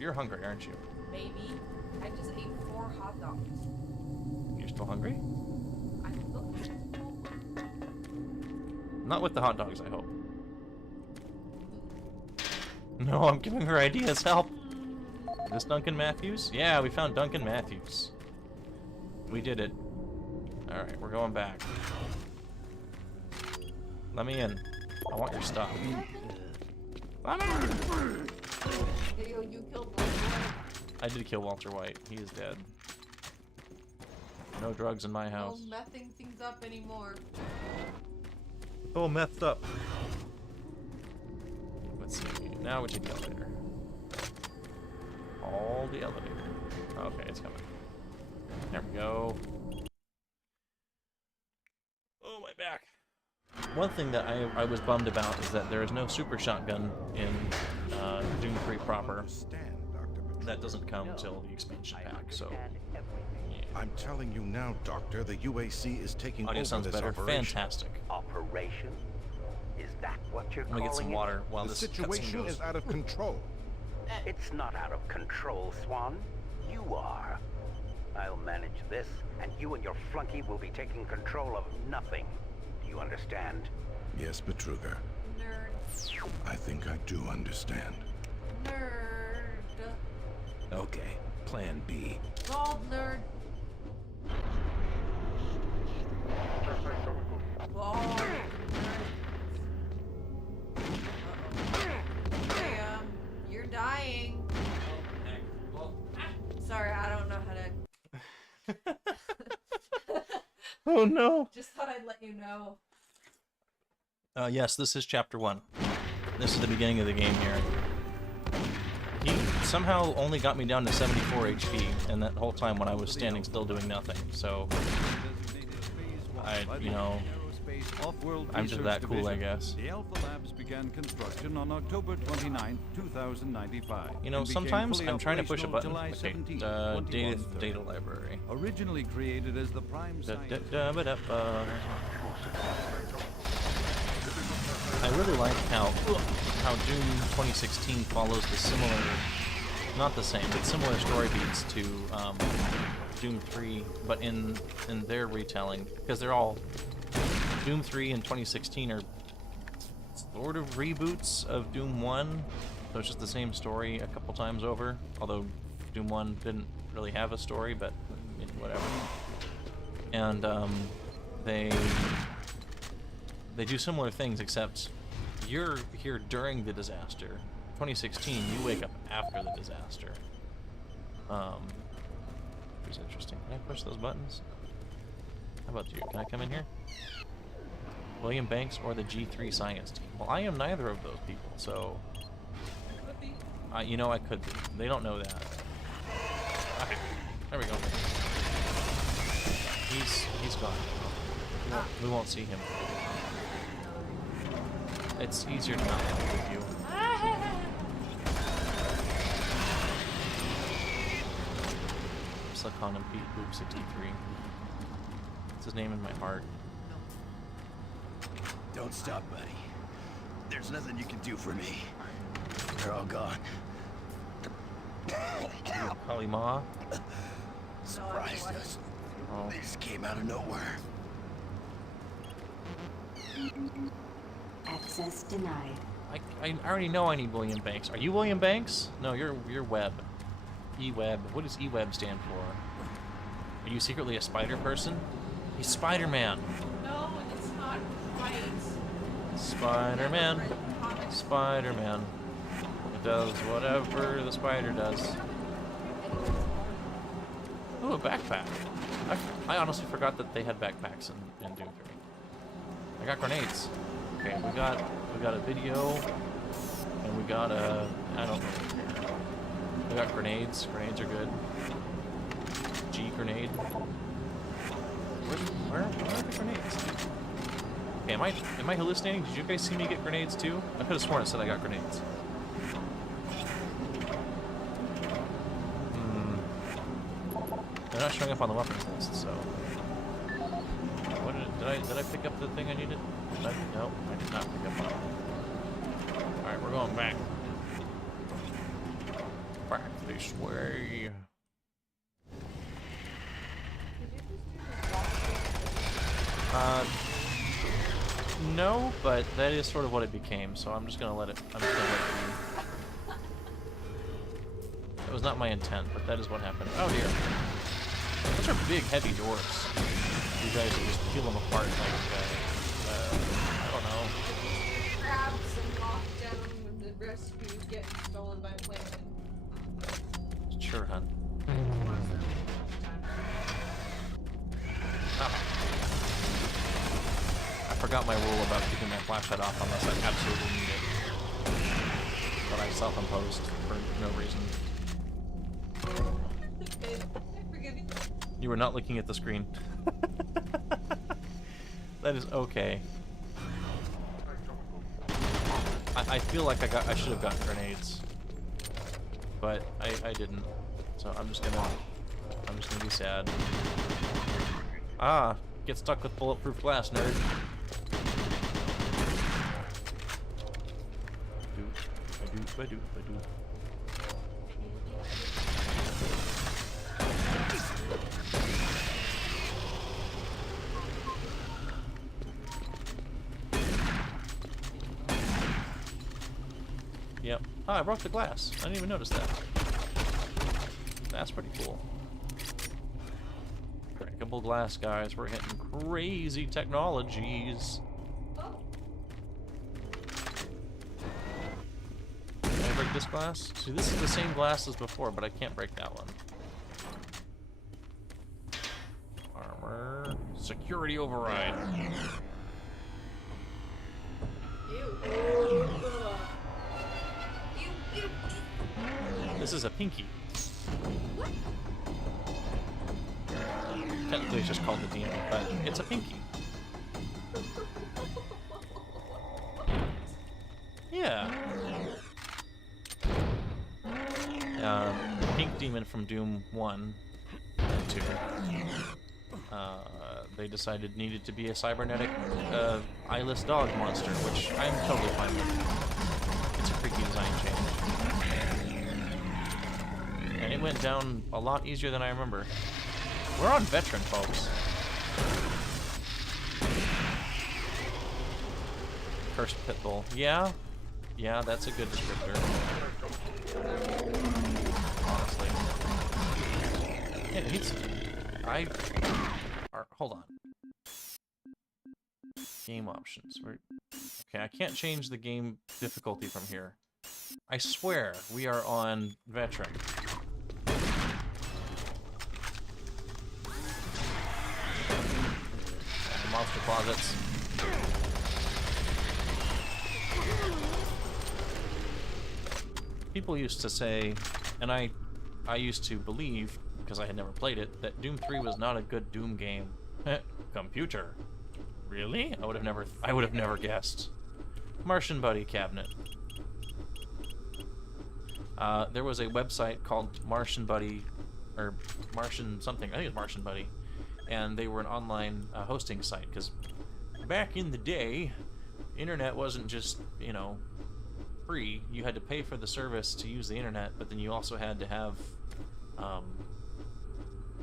You're hungry, aren't you? Maybe. I just ate 4 hot dogs. You're still hungry? I looked. Not with the hot dogs, I hope. No, I'm giving her ideas. Help! Is this Duncan Matthews? Yeah, we found Duncan Matthews. We did it. Alright, we're going back. Let me in. I want your stuff. Let me in! Hey, yo, you killed Walter White. I did kill Walter White. He is dead. No drugs in my house. No messing things up anymore. Oh, methed up. Let's see. Now we take the elevator. All the elevator. Okay, it's coming. There we go. Oh, my back. One thing that I was bummed about is that there is no super shotgun in Doom 3 proper. That doesn't come until the expansion pack, so... I'm telling you now, Doctor, the UAC is taking Audio over sounds this better. operation. Fantastic. Operation? Is that what you're Let me get some water while The this situation cutscene is goes. out of control. It's not out of control, Swan. You are. I'll manage this, and you and your flunky will be taking control of nothing. Do you understand? Yes, Betruger. Nerd. I think I do understand. Nerd. Okay, plan B. Bald nerd. Bald nerd. Hey, you're dying. Sorry, I don't know how to... Oh no! Just thought I'd let you know. Yes, this is chapter 1. This is the beginning of the game here. He somehow only got me down to 74 HP, and that whole time when I was standing still doing nothing, so... you know... I'm just that cool, I guess. The Alpha Labs began construction on October 29, 2095. You know, sometimes I'm trying to push a button. Okay, data library. Originally created as the prime site. I really like how Doom 2016 follows the similar, not the same, but similar story beats to Doom 3, but in their retelling, because they're all Doom 3 and 2016 are sort of reboots of Doom 1, so it's just the same story a couple times over, although Doom 1 didn't really have a story, but whatever. And they do similar things, except you're here during the disaster. 2016, you wake up after the disaster. Which is interesting. Can I push those buttons? How about you? Can I come in here? William Banks or the G3 science team? Well, I am neither of those people, so... you know I could be. They don't know that. Okay, there we go. He's gone. We won't see him. It's easier to not have with you. Silicon and Pete Boop 63. What's his name in my heart? Don't stop, buddy. There's nothing you can do for me. They're all gone. Kalima? Surprised us. Oh. They just came out of nowhere. Access denied. I already know I need William Banks. Are you William Banks? No, you're Webb. E-Web. What does E-Web stand for? Are you secretly a spider person? He's Spider-Man. No, it's not right. Spider-Man. Spider-Man. It does whatever the spider does. Ooh, a backpack. I honestly forgot that they had backpacks in Doom 3. I got grenades. Okay, we got a video, and we got a, I don't know. We got grenades. Grenades are good. G grenade. Where are the grenades? Okay, am I hallucinating? Did you guys see me get grenades too? I could have sworn it said I got grenades. They're not showing up on the weapons list, so. What did I pick up the thing I needed? No, I did not pick up on it. Alright, we're going back. Back this way. No, but that is sort of what it became, so I'm just gonna let it, I'm just gonna let it be. That was not my intent, but that is what happened. Oh dear. Those are big, heavy doors. You guys will just peel them apart like, I don't know. Crabs and locked down with the rescue getting stolen by women. Sure, hun. Ah. I forgot my rule about keeping my flashlight off unless I absolutely need it. But I self-imposed for no reason. You were not looking at the screen. That is okay. I feel like I should have gotten grenades, but I didn't. So I'm just gonna be sad. Ah, get stuck with bulletproof glass, nerd. I do. Yep. Oh, I broke the glass. I didn't even notice that. That's pretty cool. Breakable glass, guys. We're hitting crazy technologies. Can I break this glass? See, this is the same glass as before, but I can't break that one. Armor. Security override. Ew. This is a pinky. Technically, it's just called the demon, but it's a pinky. Yeah. Pink demon from Doom 1 and 2. They decided needed to be a cybernetic eyeless dog monster, which I'm totally fine with. It's a freaky design change. And it went down a lot easier than I remember. We're on veteran, folks. Cursed Pitbull. Yeah. Yeah, that's a good descriptor. Honestly. Yeah, hold on. Game options. Okay, I can't change the game difficulty from here. I swear, we are on veteran. Monster closets. People used to say, and I used to believe, because I had never played it, that Doom 3 was not a good Doom game. Computer. Really? I would have never guessed. Martian Buddy cabinet. There was a website called Martian Buddy, or Martian something, I think it was Martian Buddy, and they were an online hosting site, because back in the day, internet wasn't just, you know, free. You had to pay for the service to use the internet, but then you also had to have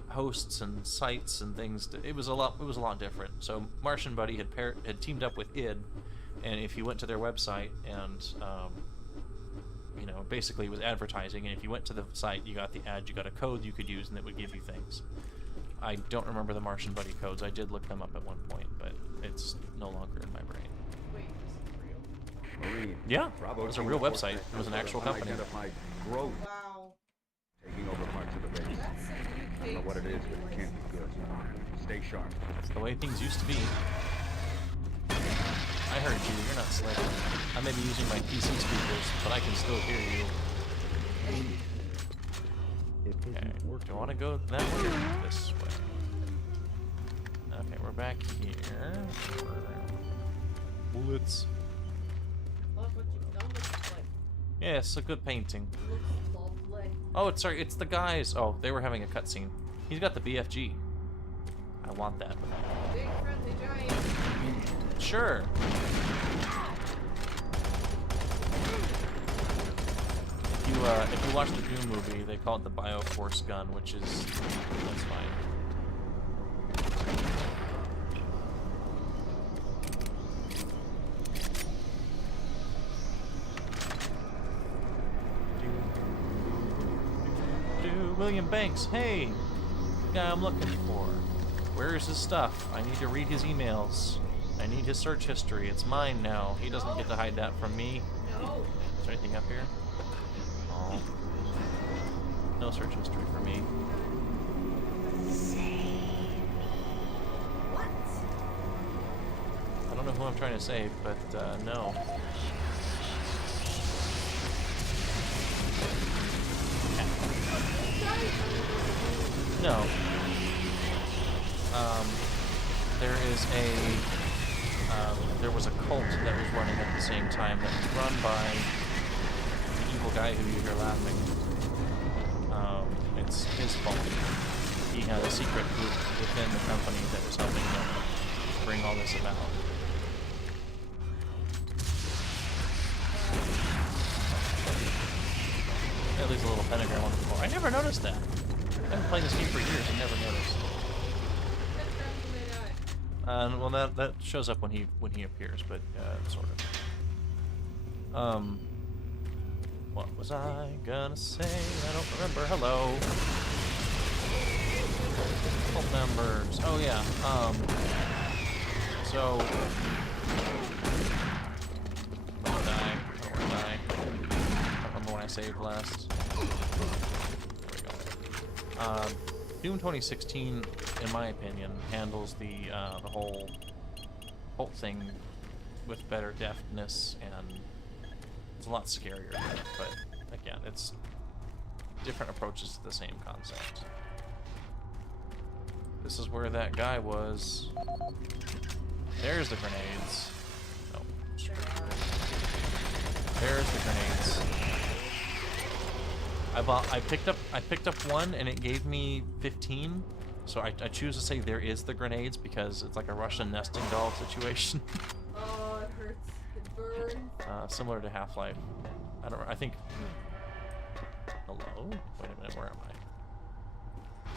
hosts and sites and things. It was a lot different. So Martian Buddy had teamed up with id, and if you went to their website and you know, basically it was advertising, and if you went to the site, you got the ad, you got a code you could use, and it would give you things. I don't remember the Martian Buddy codes. I did look them up at one point, but it's no longer in my brain. Marine. Yeah, it was a real website. It was an actual company. Growth Wow. taking over parts of the base. I don't know what it is, but it can't be good. Stay sharp. That's the way things used to be. I heard you. You're not slick. I may be using my PC speakers, but I can still hear you. Okay. Do I want to go that way or this way? Okay, we're back here. Bullets. Look what you've done with the play. Yes, a good painting. Looks lovely. Oh, sorry, it's the guys. Oh, they were having a cutscene. He's got the BFG. I want that. Big friendly giant. Sure. If you watch the Doom movie, they call it the Bioforce gun, which is that's fine. William Banks, hey, the guy I'm looking for. Where is his stuff? I need to read his emails. I need his search history. It's mine now. He doesn't get to hide that from me. No. Is there anything up here? Oh. No search history for me. What? I don't know who I'm trying to save, but no. No. There was a cult that was running at the same time that was run by the evil guy who you hear laughing. It's his fault. He had a secret group within the company that was helping him bring all this about. At least a little pentagram on the floor. I never noticed that. I've been playing this game for years and never noticed. Well, that shows up when he appears, but sort of. What was I gonna say? I don't remember. Hello. Cult members. Oh yeah. So. I don't wanna die. I don't remember when I saved last. There we go. Doom 2016, in my opinion, handles the whole thing with better deftness, and it's a lot scarier. But again, it's different approaches to the same concept. This is where that guy was. There's the grenades. No. There's the grenades. I picked up one and it gave me 15. So I choose to say there is the grenades because it's like a Russian nesting doll situation. Oh, it hurts. It burns. Similar to Half-Life. I think. Hello? Wait a minute, where am I?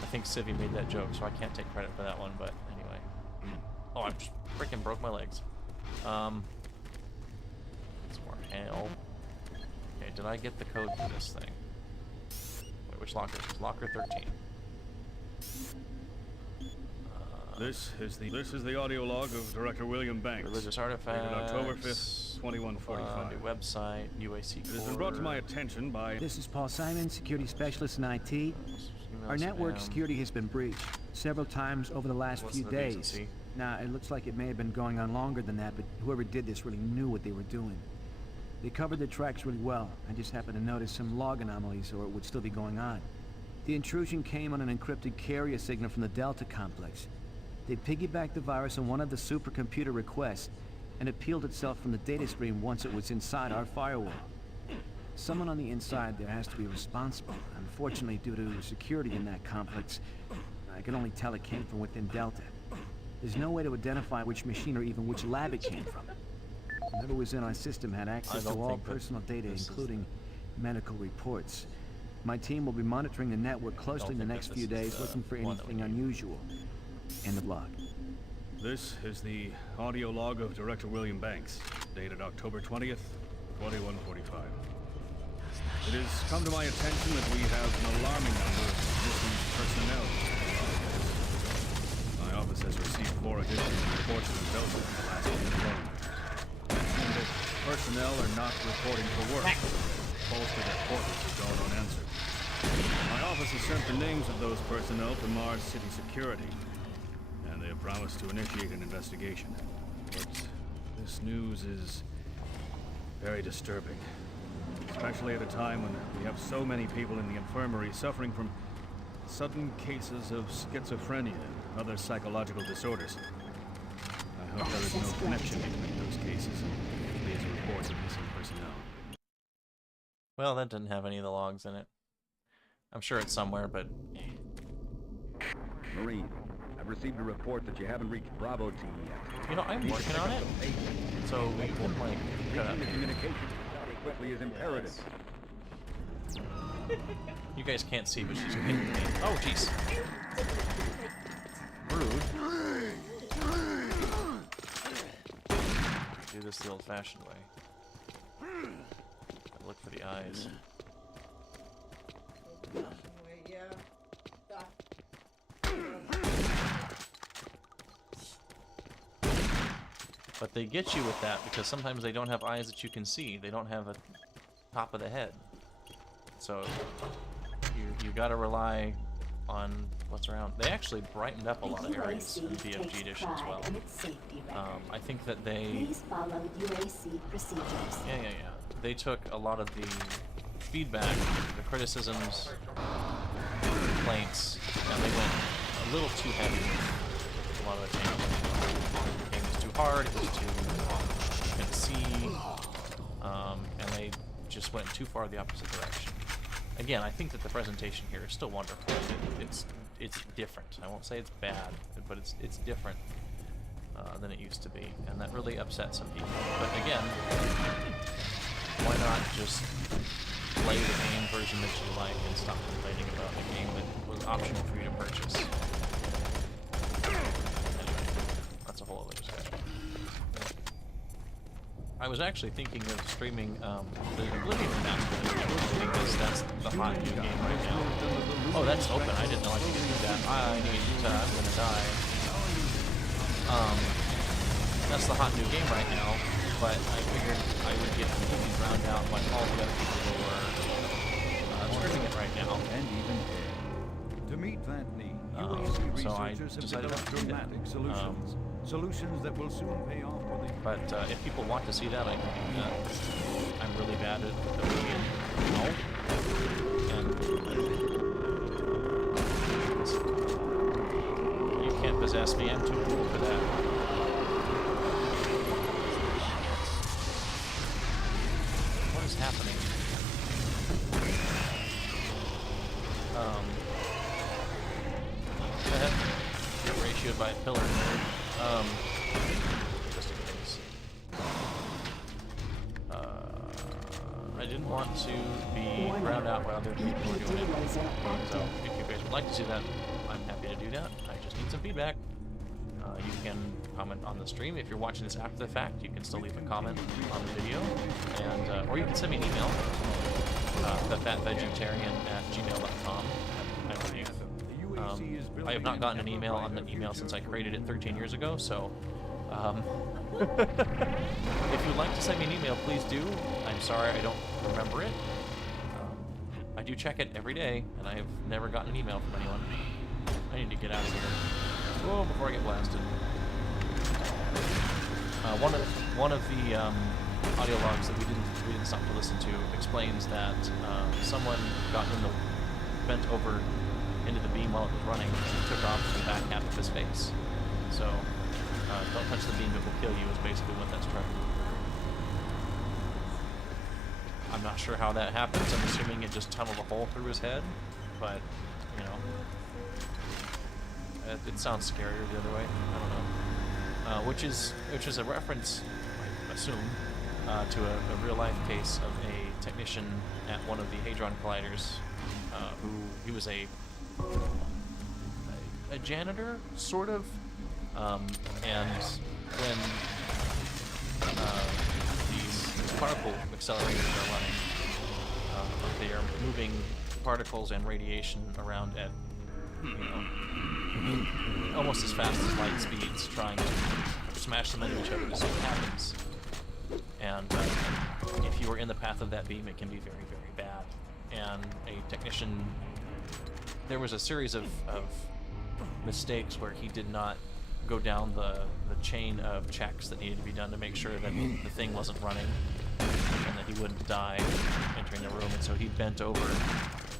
I think Civi made that joke, so I can't take credit for that one, but anyway. Oh, I just freaking broke my legs. Some more hail. Okay, did I get the code for this thing? Wait, which locker is this? Locker 13. This is the audio log of Director William Banks. Religious artifacts. Dated October 5th, 2145. New website, UAC core. It has been brought to my attention by... This is Paul Simon, security specialist in IT. Our network security has been breached several times over the last few days. Now, it looks like it may have been going on longer than that, but whoever did this really knew what they were doing. They covered the tracks really well. I just happened to notice some log anomalies, or it would still be going on. The intrusion came on an encrypted carrier signal from the Delta complex. They piggybacked the virus on one of the supercomputer requests, and it peeled itself from the data stream once it was inside our firewall. Someone on the inside there has to be responsible. Unfortunately, due to security in that complex, I can only tell it came from within Delta. There's no way to identify which machine or even which lab it came from. Whoever was in our system had access to all personal data, including medical reports. My team will be monitoring the network closely in the next few days, looking for anything unusual. End of log. This is the audio log of Director William Banks, dated October 20th, 2145. It has come to my attention that we have an alarming number of missing personnel. My office has received 4 additional reports from Delta in the last week alone. Mentioning that personnel are not reporting for work. Calls to their quarters have gone unanswered. My office has sent the names of those personnel to Mars City Security, and they have promised to initiate an investigation. But this news is very disturbing. Especially at a time when we have so many people in the infirmary suffering from sudden cases of schizophrenia and other psychological disorders. I hope there is no connection between those cases and these reports of missing personnel. Well, that didn't have any of the logs in it. I'm sure it's somewhere, but... Marine, I've received a report that you haven't reached Bravo team yet. You know, I'm working on it. So we can, like, communication quickly is imperative. You guys can't see, but she's hitting me. Oh, jeez. Rude. Do this the old-fashioned way. Look for the eyes. But they get you with that because sometimes they don't have eyes that you can see. They don't have a top of the head. So you gotta rely on what's around. They actually brightened up a lot of areas in the BFG edition as well. I think that they... Please follow UAC procedures. Yeah. They took a lot of the feedback, the criticisms, complaints, and they went a little too heavy with a lot of the changes. The game was too hard, it was too you couldn't see, and they just went too far the opposite direction. Again, I think that the presentation here is still wonderful. It's different. I won't say it's bad, but it's different than it used to be, and that really upset some people. But again, why not just play the game version that you like and stop complaining about a game that was optional for you to purchase? Anyway, that's a whole other discussion. I was actually thinking of streaming the Oblivion remaster because that's the hot new game right now. Oh, that's open. I didn't know I could do that. I need to. I'm gonna die. That's the hot new game right now, but I figured I would get the movies round out like all the other people who are streaming it right now. And even to meet that need, so I researchers have decided developed to do that. dramatic solutions. Solutions that will soon pay off for the... But if people want to see that, I can do that. I'm really bad at Oblivion. No. And you can't possess me. I'm too cool for that. What is happening? Get ratioed by a pillar. Just in case. I didn't want to be drowned out while other people were doing it. So if you guys would like to see that, I'm happy to do that. I just need some feedback. You can comment on the stream. If you're watching this after the fact, you can still leave a comment on the video, and or you can send me an email, thefatvegetarian@gmail.com. I believe. I have not gotten an email on the email since I created it 13 years ago, so if you'd like to send me an email, please do. I'm sorry I don't remember it. I do check it every day, and I have never gotten an email from anyone. I need to get out of here. Whoa, before I get blasted. One of the audio logs that we didn't stop to listen to explains that someone got bent over into the beam while it was running and took off the back half of his face. So don't touch the beam, it will kill you is basically what that's trying to do. I'm not sure how that happens. I'm assuming it just tunneled a hole through his head, but you know. It sounds scarier the other way. I don't know. Which is a reference, I assume, to a real-life case of a technician at one of the Hadron Colliders, he was a janitor, sort of, and when these particle accelerators are running, they are moving particles and radiation around at, almost as fast as light speeds, trying to smash them into each other to see what happens. And if you are in the path of that beam, it can be very, very bad. And a technician, there was a series of mistakes where he did not go down the chain of checks that needed to be done to make sure that the thing wasn't running and that he wouldn't die entering the room. And so he bent over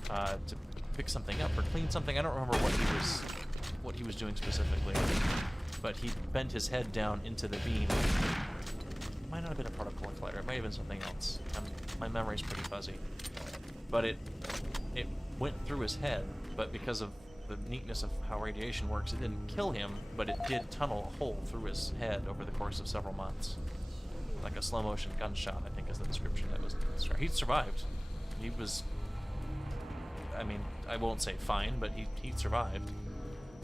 to pick something up or clean something. I don't remember what he was doing specifically, but he bent his head down into the beam. It might not have been a particle collider. It might have been something else. My memory's pretty fuzzy. But it went through his head, but because of the neatness of how radiation works, it didn't kill him, but it did tunnel a hole through his head over the course of several months. Like a slow-motion gunshot, I think is the description that was described. He survived. He was, I mean, I won't say fine, but he survived.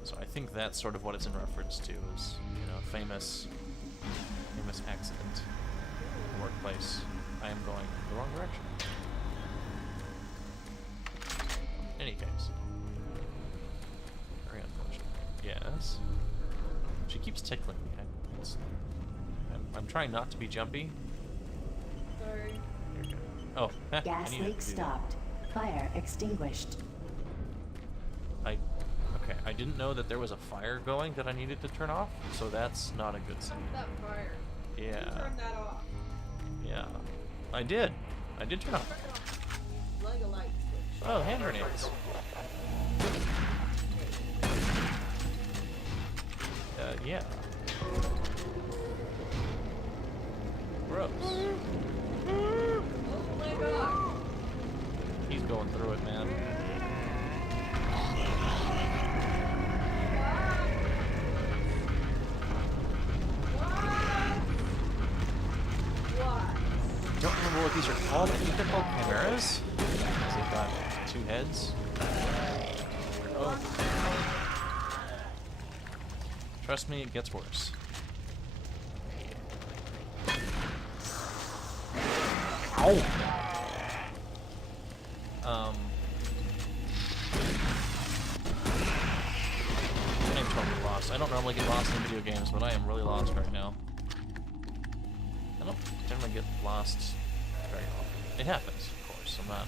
So I think that's sort of what it's in reference to, is, famous accident in the workplace. I am going the wrong direction. In any case. Very unfortunate. Yes. She keeps tickling me. I'm trying not to be jumpy. Sorry. Here we go. Oh, Gas leak stopped. Fire extinguished. Okay, I didn't know that there was a fire going that I needed to turn off, so that's not a good sign. That fire. Yeah. Turn that off. Yeah. I did turn off. Like a light switch. Oh, hand grenades. Yeah. Gross. Oh my god. He's going through it, man. I don't remember what these are called. I think they're called chimeras. Because they've got two heads. Oh. Trust me, it gets worse. Ow! I am totally lost. I don't normally get lost in video games, but I am really lost right now. I don't generally get lost very often. It happens, of course. I'm not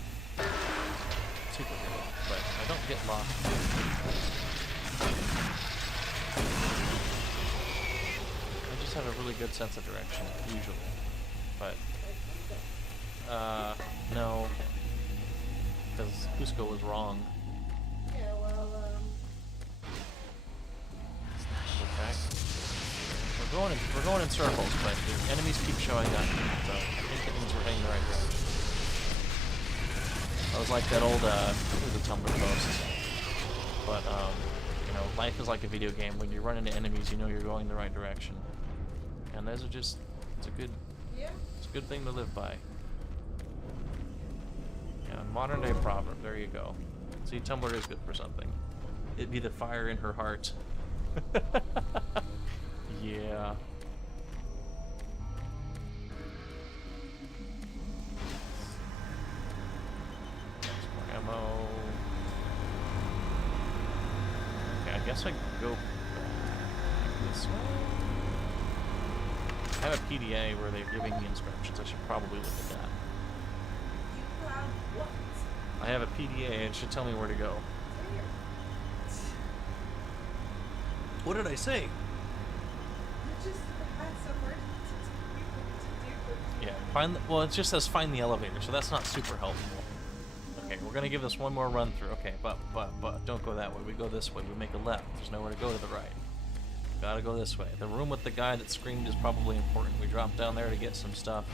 super good, but I don't get lost. I just have a really good sense of direction, usually. But, no. Cusco was wrong. Yeah, well, Okay. We're going in circles, but the enemies keep showing up. So I think that means we're heading the right direction. I was like that old it was a Tumblr post. But you know, life is like a video game. When you run into enemies, you know you're going the right direction. And those are just it's a good thing to live by. Yeah, modern day proverb, there you go. See, Tumblr is good for something. It'd be the fire in her heart. Yeah. More ammo. Okay, I guess I could go back this way. I have a PDA where they're giving me instructions. I should probably look at that. you found what? I have a PDA and it should tell me where to go. What did I say? You just had somewhere to do. Yeah, well, it just says find the elevator, so that's not super helpful. Okay, we're gonna give this one more run through. Okay, but don't go that way. We go this way. We make a left. There's nowhere to go to the right. Gotta go this way. The room with the guy that screamed is probably important. We dropped down there to get some stuff.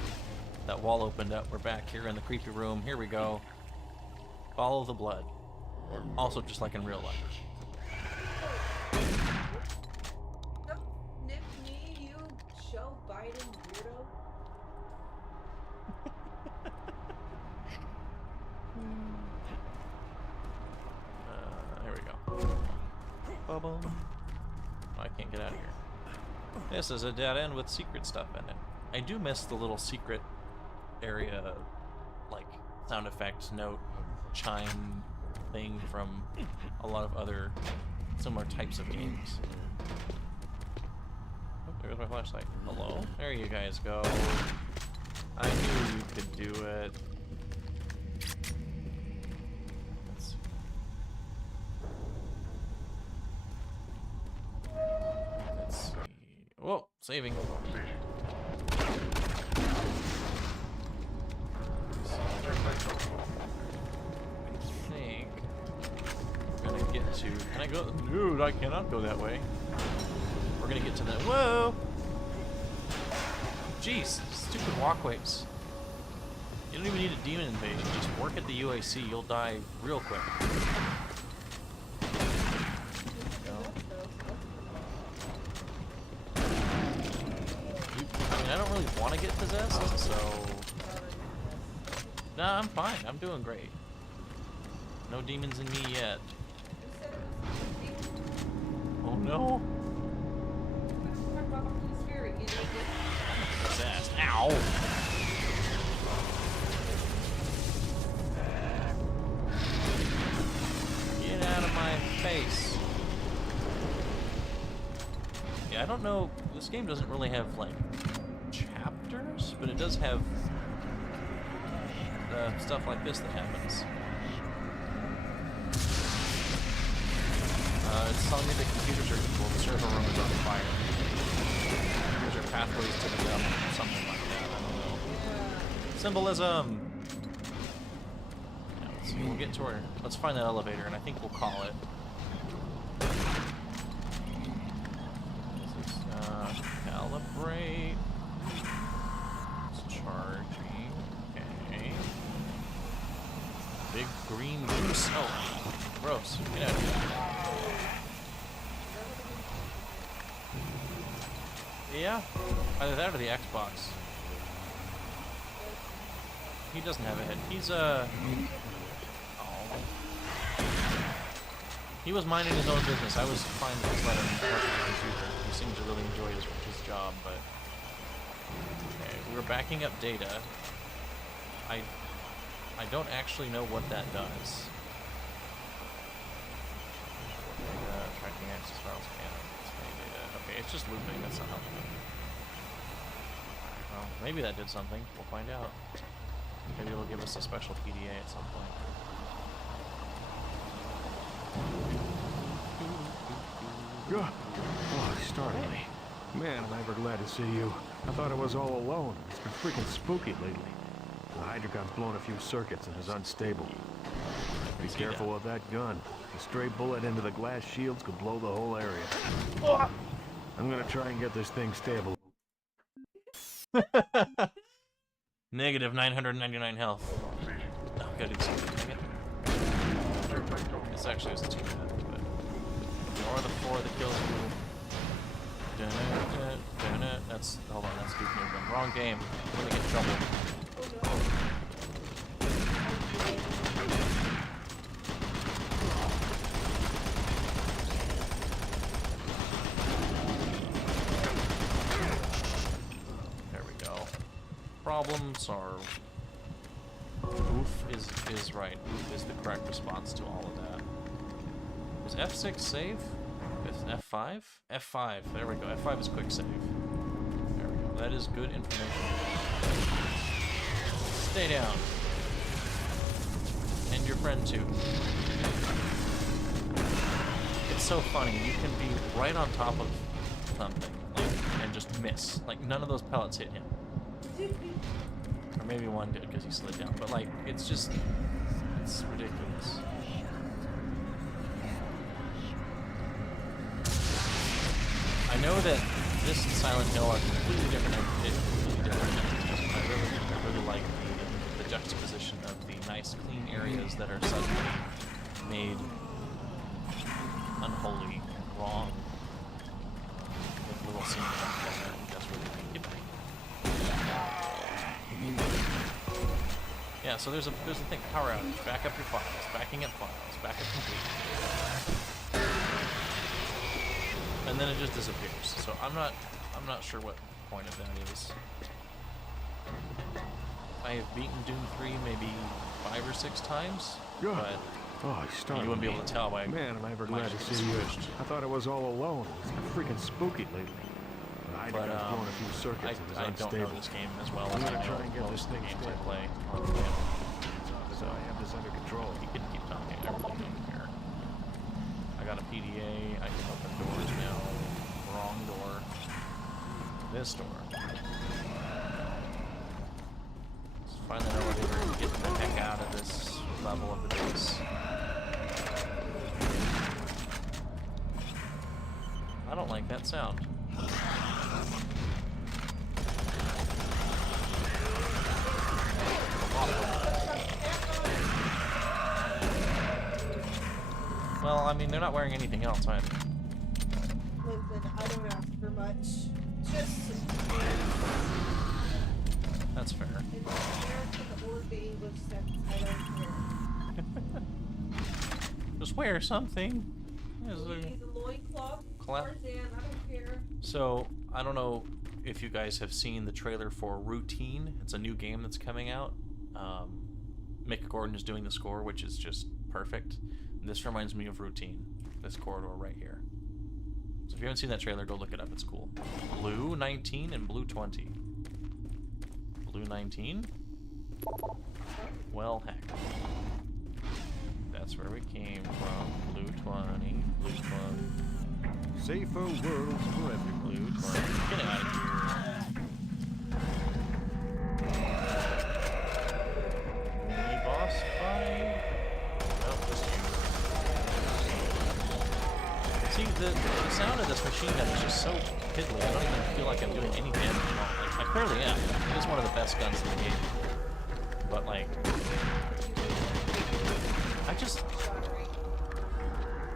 That wall opened up. We're back here in the creepy room. Here we go. Follow the blood. Also, just like in real life. Don't nip me, you Joe Biden weirdo. Here we go. Bubble. I can't get out of here. This is a dead end with secret stuff in it. I do miss the little secret area, like sound effect, note, chime thing from a lot of other similar types of games. Oh, there's my flashlight. Hello? There you guys go. I knew you could do it. Let's see. Let's see. Whoa, saving. I think we're gonna get to. Can I go? Dude, I cannot go that way. We're gonna get to the. Whoa! Jeez, stupid walkways. You don't even need a demon invasion. Just work at the UAC. You'll die real quick. I don't really want to get possessed, so... Nah, I'm fine. I'm doing great. No demons in me yet. Oh no! Possessed. Ow! Get out of my face. Yeah, I don't know. This game doesn't really have, like, chapters, but it does have stuff like this that happens. It's telling me the computers are equal, the server room is on fire. Those are pathways to the dump, something like that, I don't know. Symbolism! Yeah, let's see, we'll get to our... Let's find that elevator, and I think we'll call it. This is, calibrate. It's charging. Okay. Big green juice. Oh, gross. Get out of here. Yeah, either that or the Xbox. He doesn't have a head. He's oh. He was minding his own business. I was fine to just let him work on the computer. He seemed to really enjoy his job, but okay, we're backing up data. I don't actually know what that does. Tracking access files, scanner, display data. Okay, it's just looping. That's not helping. Well, maybe that did something. We'll find out. Maybe it'll give us a special PDA at some point. Oh, you startled me. Man, am I ever glad to see you. I thought I was all alone. It's been freaking spooky lately. The Hydra gun's blown a few circuits and is unstable. Be careful with that gun. A stray bullet into the glass shields could blow the whole area. I'm gonna try and get this thing stable. Negative 999 health. Oh, gotta do something. Dang it. This actually isn't too bad, but ignore the 4 that kills you. That's, hold on, that's Duke Nukem. Wrong game. I'm gonna get in trouble. There we go. Problem solved. Oof is right. Oof is the correct response to all of that. Was F6 save? Is F5? F5. There we go. F5 is quick save. There we go. That is good information. Stay down. And your friend too. It's so funny. You can be right on top of something and just miss. Like none of those pellets hit him. Or maybe one did because he slid down. But like, it's just, it's ridiculous. I know that this and Silent Hill are completely different entities. I really like the juxtaposition of the nice, clean areas that are suddenly made unholy and wrong with little scenes like that. I think that's really neat. Yeah, so there's a thing, power outage, back up your files, backing up files, backup complete. And then it just disappears. So I'm not sure what the point of that is. I have beaten Doom 3 maybe 5 or 6 times, but you wouldn't be able to tell by Man, am I ever glad to see you. I thought I was all alone. It's freaking spooky lately. But I've blown a few circuits. I don't know this game as well as I know most of the games I play on the game. So I have this under control. You can keep talking. I really don't care. I got a PDA. I can open doors now. Wrong door. This door. Let's find that elevator and get the heck out of this level of the base. I don't like that sound. Well, I mean, they're not wearing anything else either. Listen, I don't ask for much. Just some That's fair. in American or the English sense, I don't care. Just wear something. Please, a loincloth, Tarzan, I don't care. So, I don't know if you guys have seen the trailer for Routine. It's a new game that's coming out. Mick Gordon is doing the score, which is just perfect. This reminds me of Routine, this corridor right here. So if you haven't seen that trailer, go look it up. It's cool. Blue 19 and Blue 20. Blue 19? Well, heck. That's where we came from. Blue 20, Blue 20. Safer worlds for everyone. Blue 20. Get out of here. Mini boss fight? Nope, just you. See, the sound of this machine gun is just so piddly. I don't even feel like I'm doing any damage at all. Like, I clearly am. It is one of the best guns in the game. But, like, I just...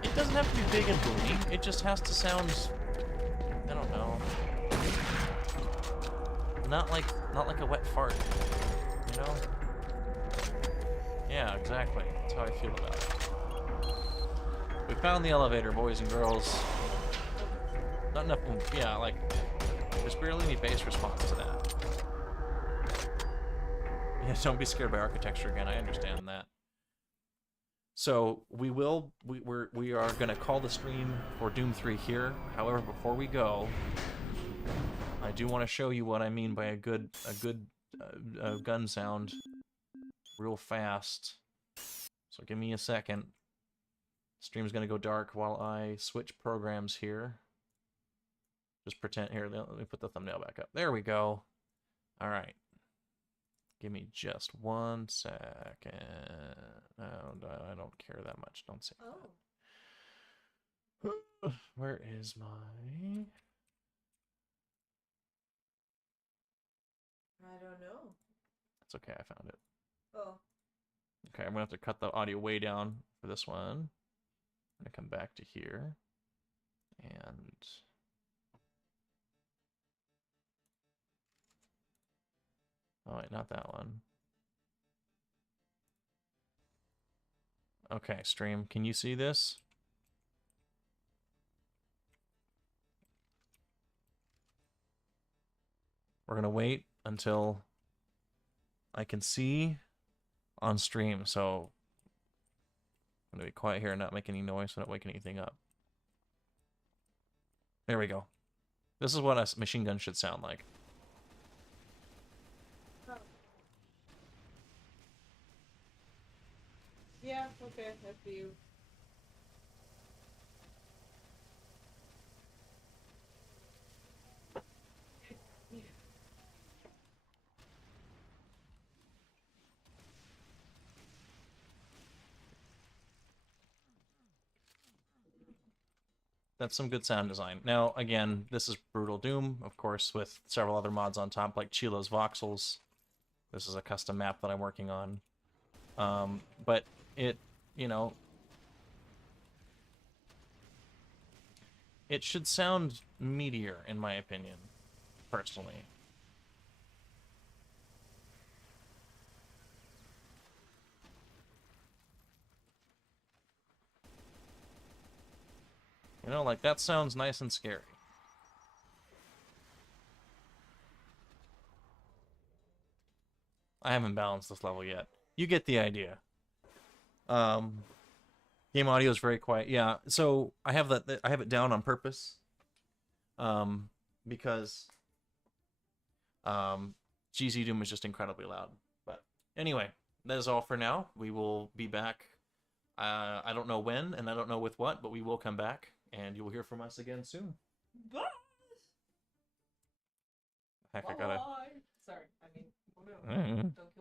It doesn't have to be big and boomy. It just has to sound... I don't know. Not like a wet fart. You know? Yeah, exactly. That's how I feel about it. We found the elevator, boys and girls. Not enough, yeah, like, there's barely any base response to that. Yeah, don't be scared by architecture again, I understand that. So, we are gonna call the stream for Doom 3 here. However, before we go, I do want to show you what I mean by a good gun sound real fast. So give me a second. Stream's gonna go dark while I switch programs here. Just pretend here. Let me put the thumbnail back up. There we go. All right. Give me just 1 second. No, I don't care that much. Don't say that. Where is my... I don't know. It's okay, I found it. Oh. Okay, I'm gonna have to cut the audio way down for this one. I'm gonna come back to here. And... oh wait, not that one. Okay, stream, can you see this? We're gonna wait until I can see on stream, so I'm gonna be quiet here and not make any noise so I don't wake anything up. There we go. This is what a machine gun should sound like. Yeah, okay, that's for you. That's some good sound design. Now, again, this is Brutal Doom, of course, with several other mods on top, like Chilo's Voxels. This is a custom map that I'm working on. But it, you know, it should sound meatier, in my opinion, personally. You know, like, that sounds nice and scary. I haven't balanced this level yet. You get the idea. Game audio is very quiet. Yeah, so I have it down on purpose. Because GZ Doom is just incredibly loud. But anyway, that is all for now. We will be back. I don't know when, and I don't know with what, but we will come back, and you will hear from us again soon. Bye! Heck, I gotta... Sorry, I mean, don't